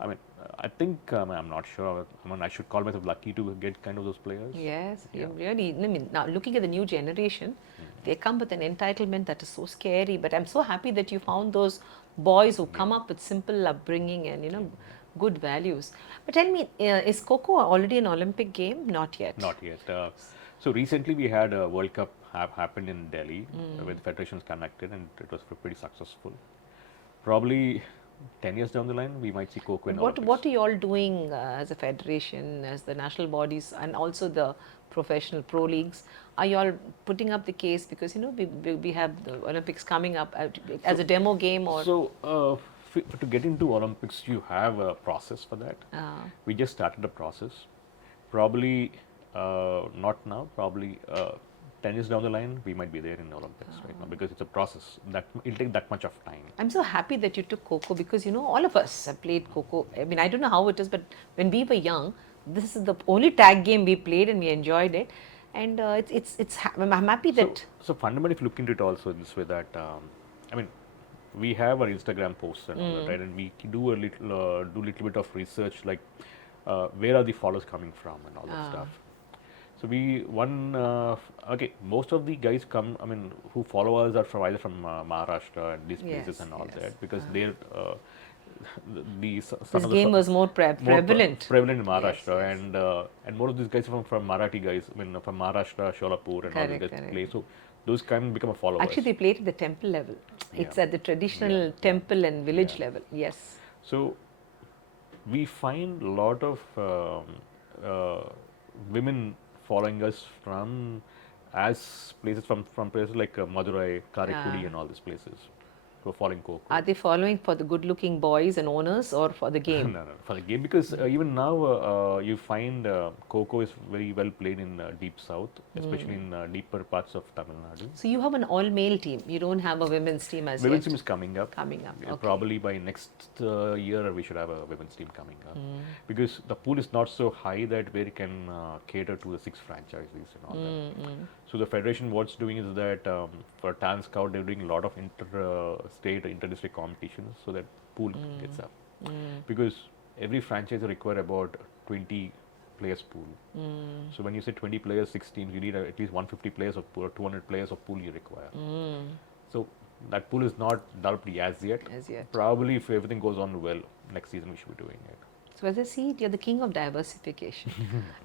I mean, I think I'm not sure. I should call myself lucky to get kind of those players. Yes, you really. I mean, now looking at the new generation, they come with an entitlement that is so scary. But I'm so happy that you found those boys who come up with simple upbringing and good values. But tell me, is Kho Kho already an Olympic game? Not yet. Not yet. So recently we had a World Cup happened in Delhi with federations connected, and it was pretty successful. Probably 10 years down the line, we might see Kho Kho in What Olympics. are you all doing as a federation, as the national bodies, and also the professional pro leagues? Are you all putting up the case because we have the Olympics coming up as a demo game or? So, to get into Olympics, you have a process for that. We just started the process. Probably not now. Probably 10 years down the line, we might be there in the Olympics right now because it's a process that it'll take that much of time. I'm so happy that you took Kho Kho because all of us have played Kho Kho. I mean, I don't know how it is, but when we were young, this is the only tag game we played and we enjoyed it. And I'm happy that. So fundamentally, if you look into it also this way that, I mean, we have our Instagram posts and all that, right? And we do a little bit of research like where are the followers coming from and all that stuff. So most of the guys come, I mean, who follow us are either from Maharashtra and these places and all that because they're this game was more prevalent. Prevalent in Maharashtra, and more of these guys from Marathi guys, I mean, from Maharashtra, Sholapur, and all these guys play. So those kind of become a follower. Actually, they played at the temple level. It's at the traditional temple and village level. Yes. So we find a lot of women following us from places like Madurai, Karaikudi, and all these places. Who are following Kho Kho. Are they following for the good-looking boys and owners or for the game? No, for the game because even now you find Kho Kho is very well played in deep south, especially in deeper parts of Tamil Nadu. So you have an all-male team. You don't have a women's team as Women's yet. team is coming up. Okay. Probably by next year we should have a women's team coming up because the pool is not so high that where it can cater to the 6 franchises and all that. So the federation what's doing is that for talent scout they're doing a lot of state or inter-district competitions so that pool gets up because every franchise require about 20 players pool. So when you say 20 players, 6 teams, you need at least 150 players of pool or 200 players of pool you require. So that pool is not developed as yet. Probably if everything goes on well, next season we should be doing it. So as I see it, you're the king of diversification.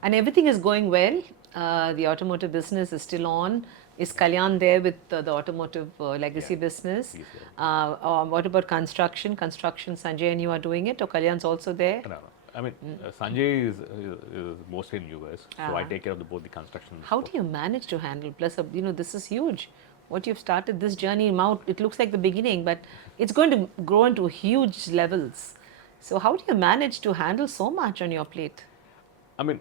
And everything is going well. The automotive business is still on. Is Kalyan there with the automotive legacy business? What about construction? Construction, Sanjay and you are doing it, or Kalyan's also there? No. I mean, Sanjay is mostly in US, so I take care of both the construction. How do you manage to handle? Plus, this is huge. What you've started this journey, it looks like the beginning, but it's going to grow into huge levels. So how do you manage to handle so much on your plate? I mean,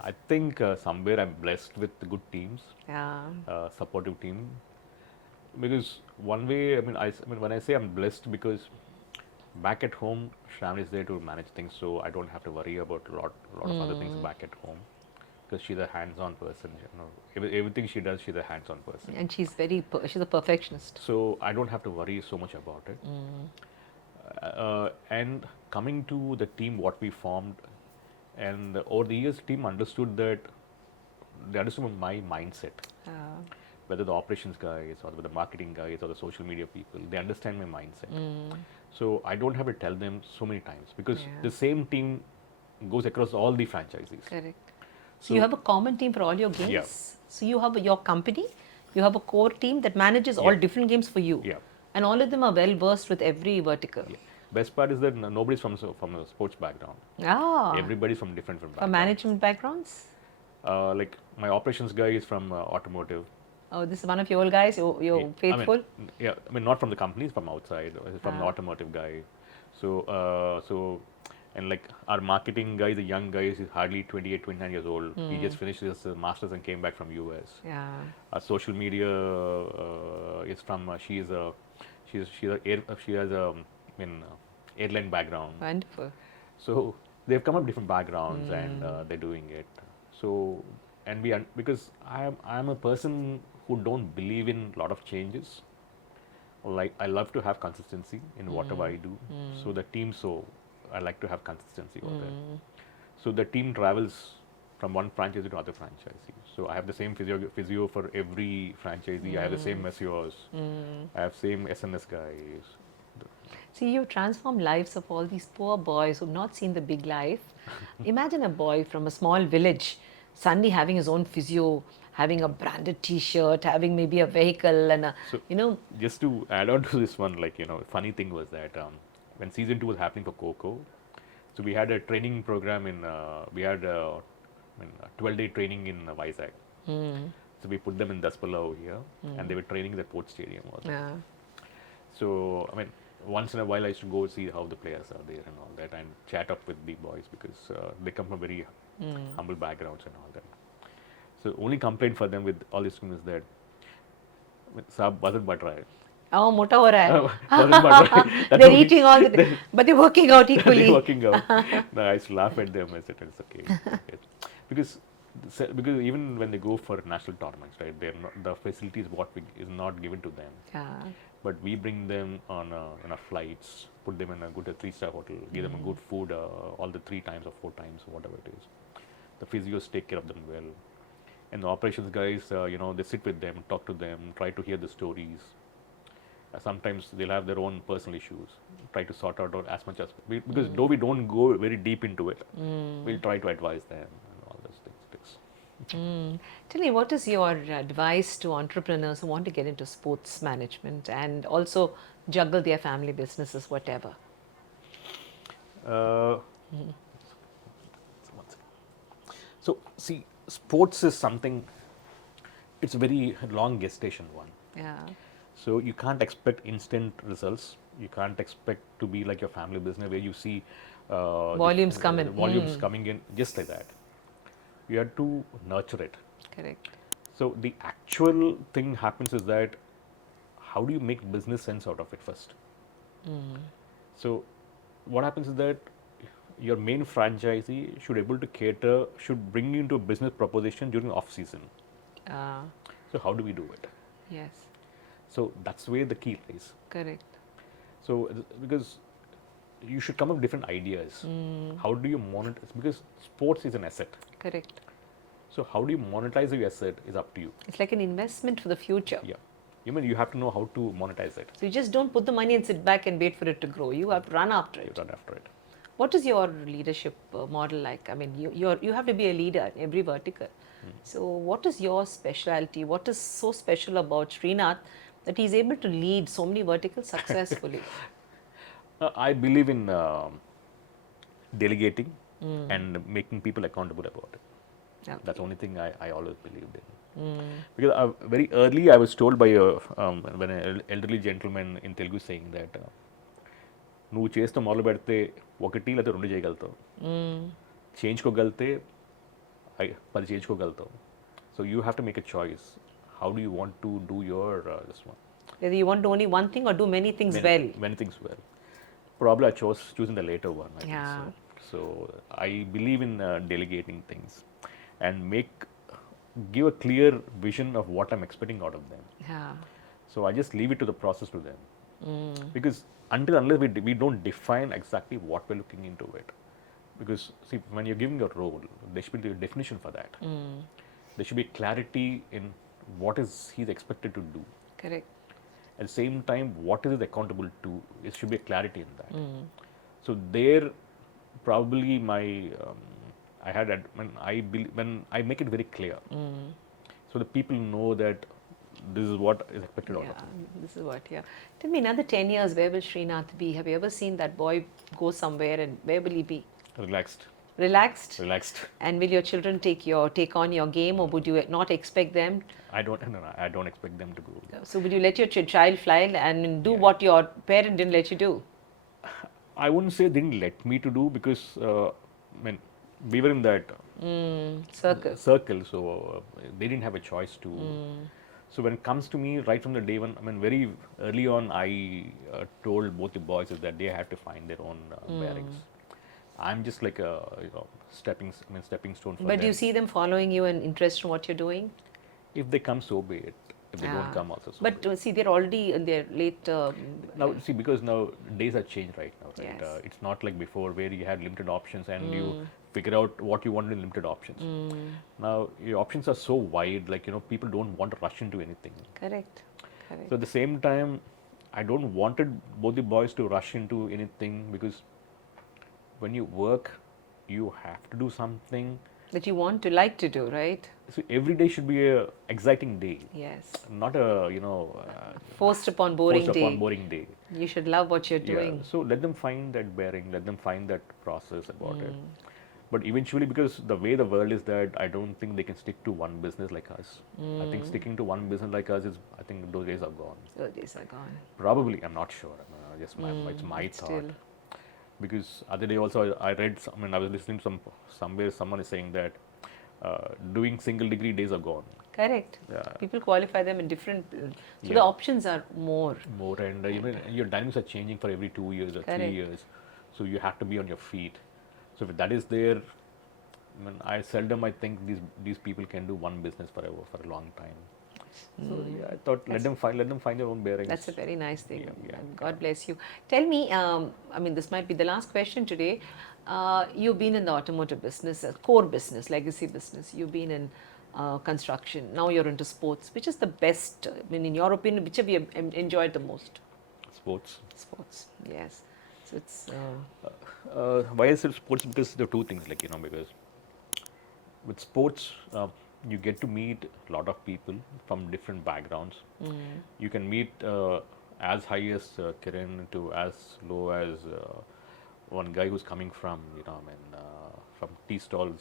I think somewhere I'm blessed with good teams, supportive team. Because one way, I mean, when I say I'm blessed, because back at home, Shravani is there to manage things, so I don't have to worry about a lot of other things back at home. Because she's a hands-on person, everything she does, she's a hands-on person. And she's a perfectionist. So I don't have to worry so much about it. And coming to the team, what we formed, and over the years, team understood that they understood my mindset. Whether the operations guys or the marketing guys or the social media people, they understand my mindset. So I don't have to tell them so many times because the same team goes across all the franchises. Correct. So you have a common team for all your games. Yeah. So you have your company, you have a core team that manages all different games for you. Yeah. And all of them are well versed with every vertical. Yeah. Best part is that nobody's from a sports background. Everybody's from different backgrounds. From management backgrounds? Like my operations guy is from Automotive. Oh, this is one of your old guys, you're faithful? I mean, not from the company, from outside, from the Automotive guy. So, and like our marketing guy, the young guy, is hardly 28, 29 years old. He just finished his master's and came back from US. Our social media is from, she has a airline background. Wonderful. So they've come up different backgrounds and they're doing it. So, because I'm a person who don't believe in a lot of changes. Like I love to have consistency in whatever I do. So the team, I like to have consistency over there. So the team travels from one franchisee to other franchisee. So I have the same physio for every franchisee. I have the same SEOs. I have same SNS guys. See, you transform lives of all these poor boys who've not seen the big life. Imagine a boy from a small village suddenly having his own physio, having a branded T-shirt, having maybe a vehicle and Just to add on to this one, funny thing was that when season 2 was happening for Kho Kho. So we had a training program we had a 12-day training in Vizag. So we put them in Daspala over here, and they were training at the Port Stadium also. Yeah. So, I mean, once in a while I used to go see how the players are there and all that, and chat up with the boys because they come from very humble backgrounds and all that. So, only complaint for them with all these things is that Saab wasn't but right. Oh, mota ho raha hai. Wasn't but right. That's They're only- eating all the time, but they're working out equally. They're working out. No, I used to laugh at them. I said, it's okay. Because even when they go for national tournaments, right, they're not, the facilities is not given to them. Yeah. But we bring them on a flights, put them in a good 3-star hotel, give them a good food all the 3 times or 4 times, whatever it is. The physios take care of them well. And the operations guys, they sit with them, talk to them, try to hear the stories. Sometimes they'll have their own personal issues, try to sort out as much as, because though we don't go very deep into it, we'll try to advise them and all those things. Tell me, what is your advice to entrepreneurs who want to get into sports management and also juggle their family businesses, whatever? So, see, sports is something, it's a very long gestation one. Yeah. So you can't expect instant results. You can't expect to be like your family business where you see Volumes come in. volumes coming in just like that. You have to nurture it. Correct. So the actual thing happens is that how do you make business sense out of it first? So what happens is that your main franchisee should bring you into a business proposition during off season. So how do we do it? Yes. So that's where the key lies. Correct. So because you should come up with different ideas. How do you monetize? Because sports is an asset. Correct. So how do you monetize your asset is up to you. It's like an investment for the future. Yeah. You have to know how to monetize it. So you just don't put the money and sit back and wait for it to grow. You have to run after You it. run after it. What is your leadership model like? I mean, you have to be a leader in every vertical. So what is your specialty? What is so special about Srinath that he's able to lead so many verticals successfully? I believe in delegating and making people accountable about it. Okay. That's the only thing I always believed in. Because very early I was told by when an elderly gentleman in Telugu saying that నువ్వు చేస్తే మొదలు పెడితే ఒకటి లేదా 2 చేయగలుగుతావు చేయించుకోగలిగితే 10 చేయించుకోగలుగుతావు so you have to make a choice how do you want to do your this one Whether you want to only one thing or do many things well. many things well. Probably I chose choosing the later one. I Yeah. think so I believe in delegating things and give a clear vision of what I'm expecting out of them. Yeah. So I just leave it to the process to them. Because unless we don't define exactly what we're looking into it. Because see, when you're giving a role, there should be a definition for that. There should be clarity in what is he's expected to do. Correct. At the same time, what is it accountable to? There should be a clarity in that. So there, probably when I make it very clear, so the people know that this is what is expected out of them. This is what, yeah. Tell me, another 10 years, where will Srinath be? Have you ever seen that boy go somewhere and where will he be? Relaxed. Relaxed? And will your children take on your game, or would you not expect them? I don't expect them to go. So would you let your child fly and do what your parent didn't let you do? I wouldn't say they didn't let me to do because we were in that circle, so they didn't have a choice to. So when it comes to me, right from the day one, very early on, I told both the boys is that they have to find their own bearings. I'm just like a stepping stone for them. But do you see them following you and interest in what you're doing? If they come, so be it. If they don't come, also so But be it. see, they're already in their late... Now, see, because now days have changed right now, right? Yes. It's not like before where you had limited options and you figure out what you want in limited options. Now, your options are so wide, like, people don't want to rush into anything. Correct. So at the same time, I don't wanted both the boys to rush into anything because when you work, you have to do something That you want to like to do, right? So every day should be a exciting day, Yes. not a Forced upon boring forced day. upon boring day. You should love what you're Yeah. doing. So let them find that bearing, let them find that process about it. Hmm. But eventually, because the way the world is, that I don't think they can stick to one business like us. I think sticking to one business like us is, I think those days are gone. Those days are gone. Probably, I'm not sure. Just it's my But thought. still. Because other day also I read, I was listening to somewhere someone is saying that doing single degree days are gone. Correct. Yeah. People qualify them in different. So Yeah. the options are more. More, and even your dynamics are changing for every 2 years or Correct. 3 years. So you have to be on your feet. So if that is there, I seldom I think these people can do one business forever for a long time. So yeah, I thought let them find their own bearings. That's a very nice thing. Yeah. And God bless you. Tell me, this might be the last question today. You've been in the automotive business, core business, legacy business. You've been in construction. Now you're into sports. Which is the best? In your opinion, which have you enjoyed the most? Sports. Sports. Yes. So it's. Why I said sports? Because there are two things, because with sports, you get to meet a lot of people from different backgrounds. You can meet as high as Kiran to as low as one guy who's coming from, from tea stalls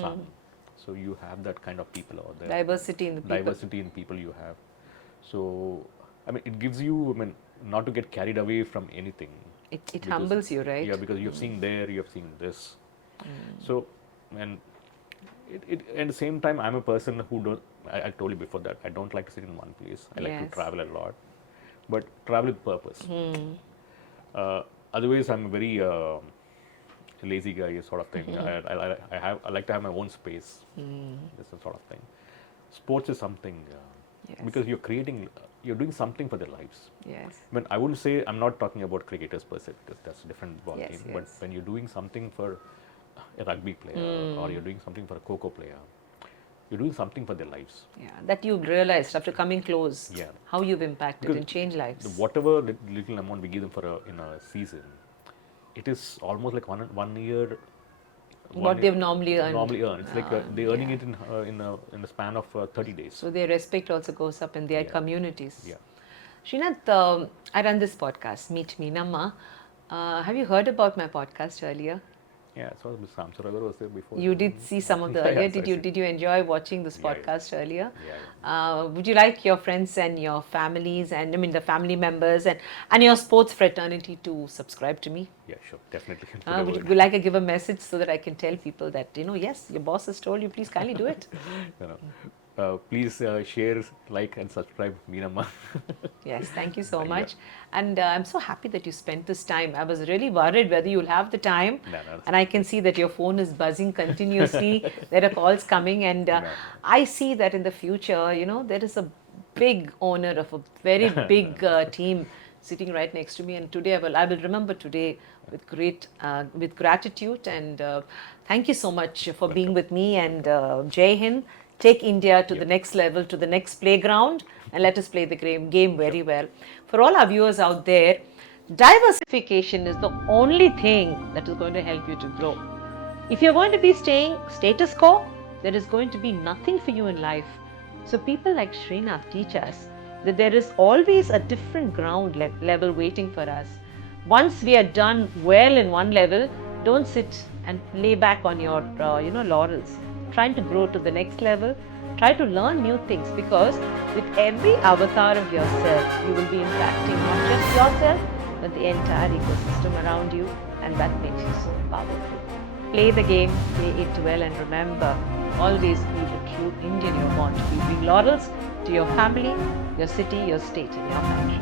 son. So you have that kind of people out there. Diversity in the people. Diversity in people you have. So, it gives you, not to get carried away from anything. It Because- humbles you, right? Yeah, because you've seen there, you've seen this. So, and at the same time, I'm a person who don't, I told you before that, I don't like to sit in one place. I like Yes. to travel a lot, but travel with purpose. Otherwise, I'm a very lazy guy sort of thing. I like to have my own space. This sort of thing. Sports is something, Yes. because you're doing something for their lives. Yes. I wouldn't say, I'm not talking about cricketers per se, because that's a different ball Yes, game. But yes. when you're doing something for a rugby player, or you're doing something for a Kho Kho player, you're doing something for their lives. Yeah. That you realized after coming close. Yeah. How you've impacted Because and changed lives. Whatever little amount we give them in a season, it is almost like one year. What they've normally earned. It's like they're earning it in a span of 30 days. So their respect also goes up in their Yeah. communities. Yeah. Srinath, I run this podcast, Meet Meenamma. Have you heard about my podcast earlier? Yeah, so Sam Saragar was there before. You did see some of the Yeah, earlier. yes, I see. Did you enjoy watching this Yeah, yeah. podcast earlier? Yeah. Would you like your friends and your families and the family members and your sports fraternity to subscribe to me? Yeah, sure, definitely. Would you like to give a message so that I can tell people that yes, your boss has told you, please kindly do it. Please share, like, and subscribe Meenamma. Yes, thank you so Yeah. much. And I'm so happy that you spent this time. I was really worried whether you'll have the time. No. And I can see that your phone is buzzing continuously. There are calls coming. And No. I see that in the future, there is a big owner of a very big team sitting right next to me. And today I will remember today with gratitude. And thank you so much for being with me. And Jai Hind. Take India to the next level, to the next playground, and let us play the game very well. For all our viewers out there, diversification is the only thing that is going to help you to grow. If you're going to be staying status quo, there is going to be nothing for you in life. So people like Srinath teach us that there is always a different ground level waiting for us. Once we are done well in one level, don't sit and lay back on your laurels. Trying to grow to the next level, try to learn new things, because with every avatar of yourself, you will be impacting not just yourself, but the entire ecosystem around you, and that makes you so powerful. Play the game, play it well, and remember, always be the true Indian you're born to be. Bring laurels to your family, your city, your state, and your country.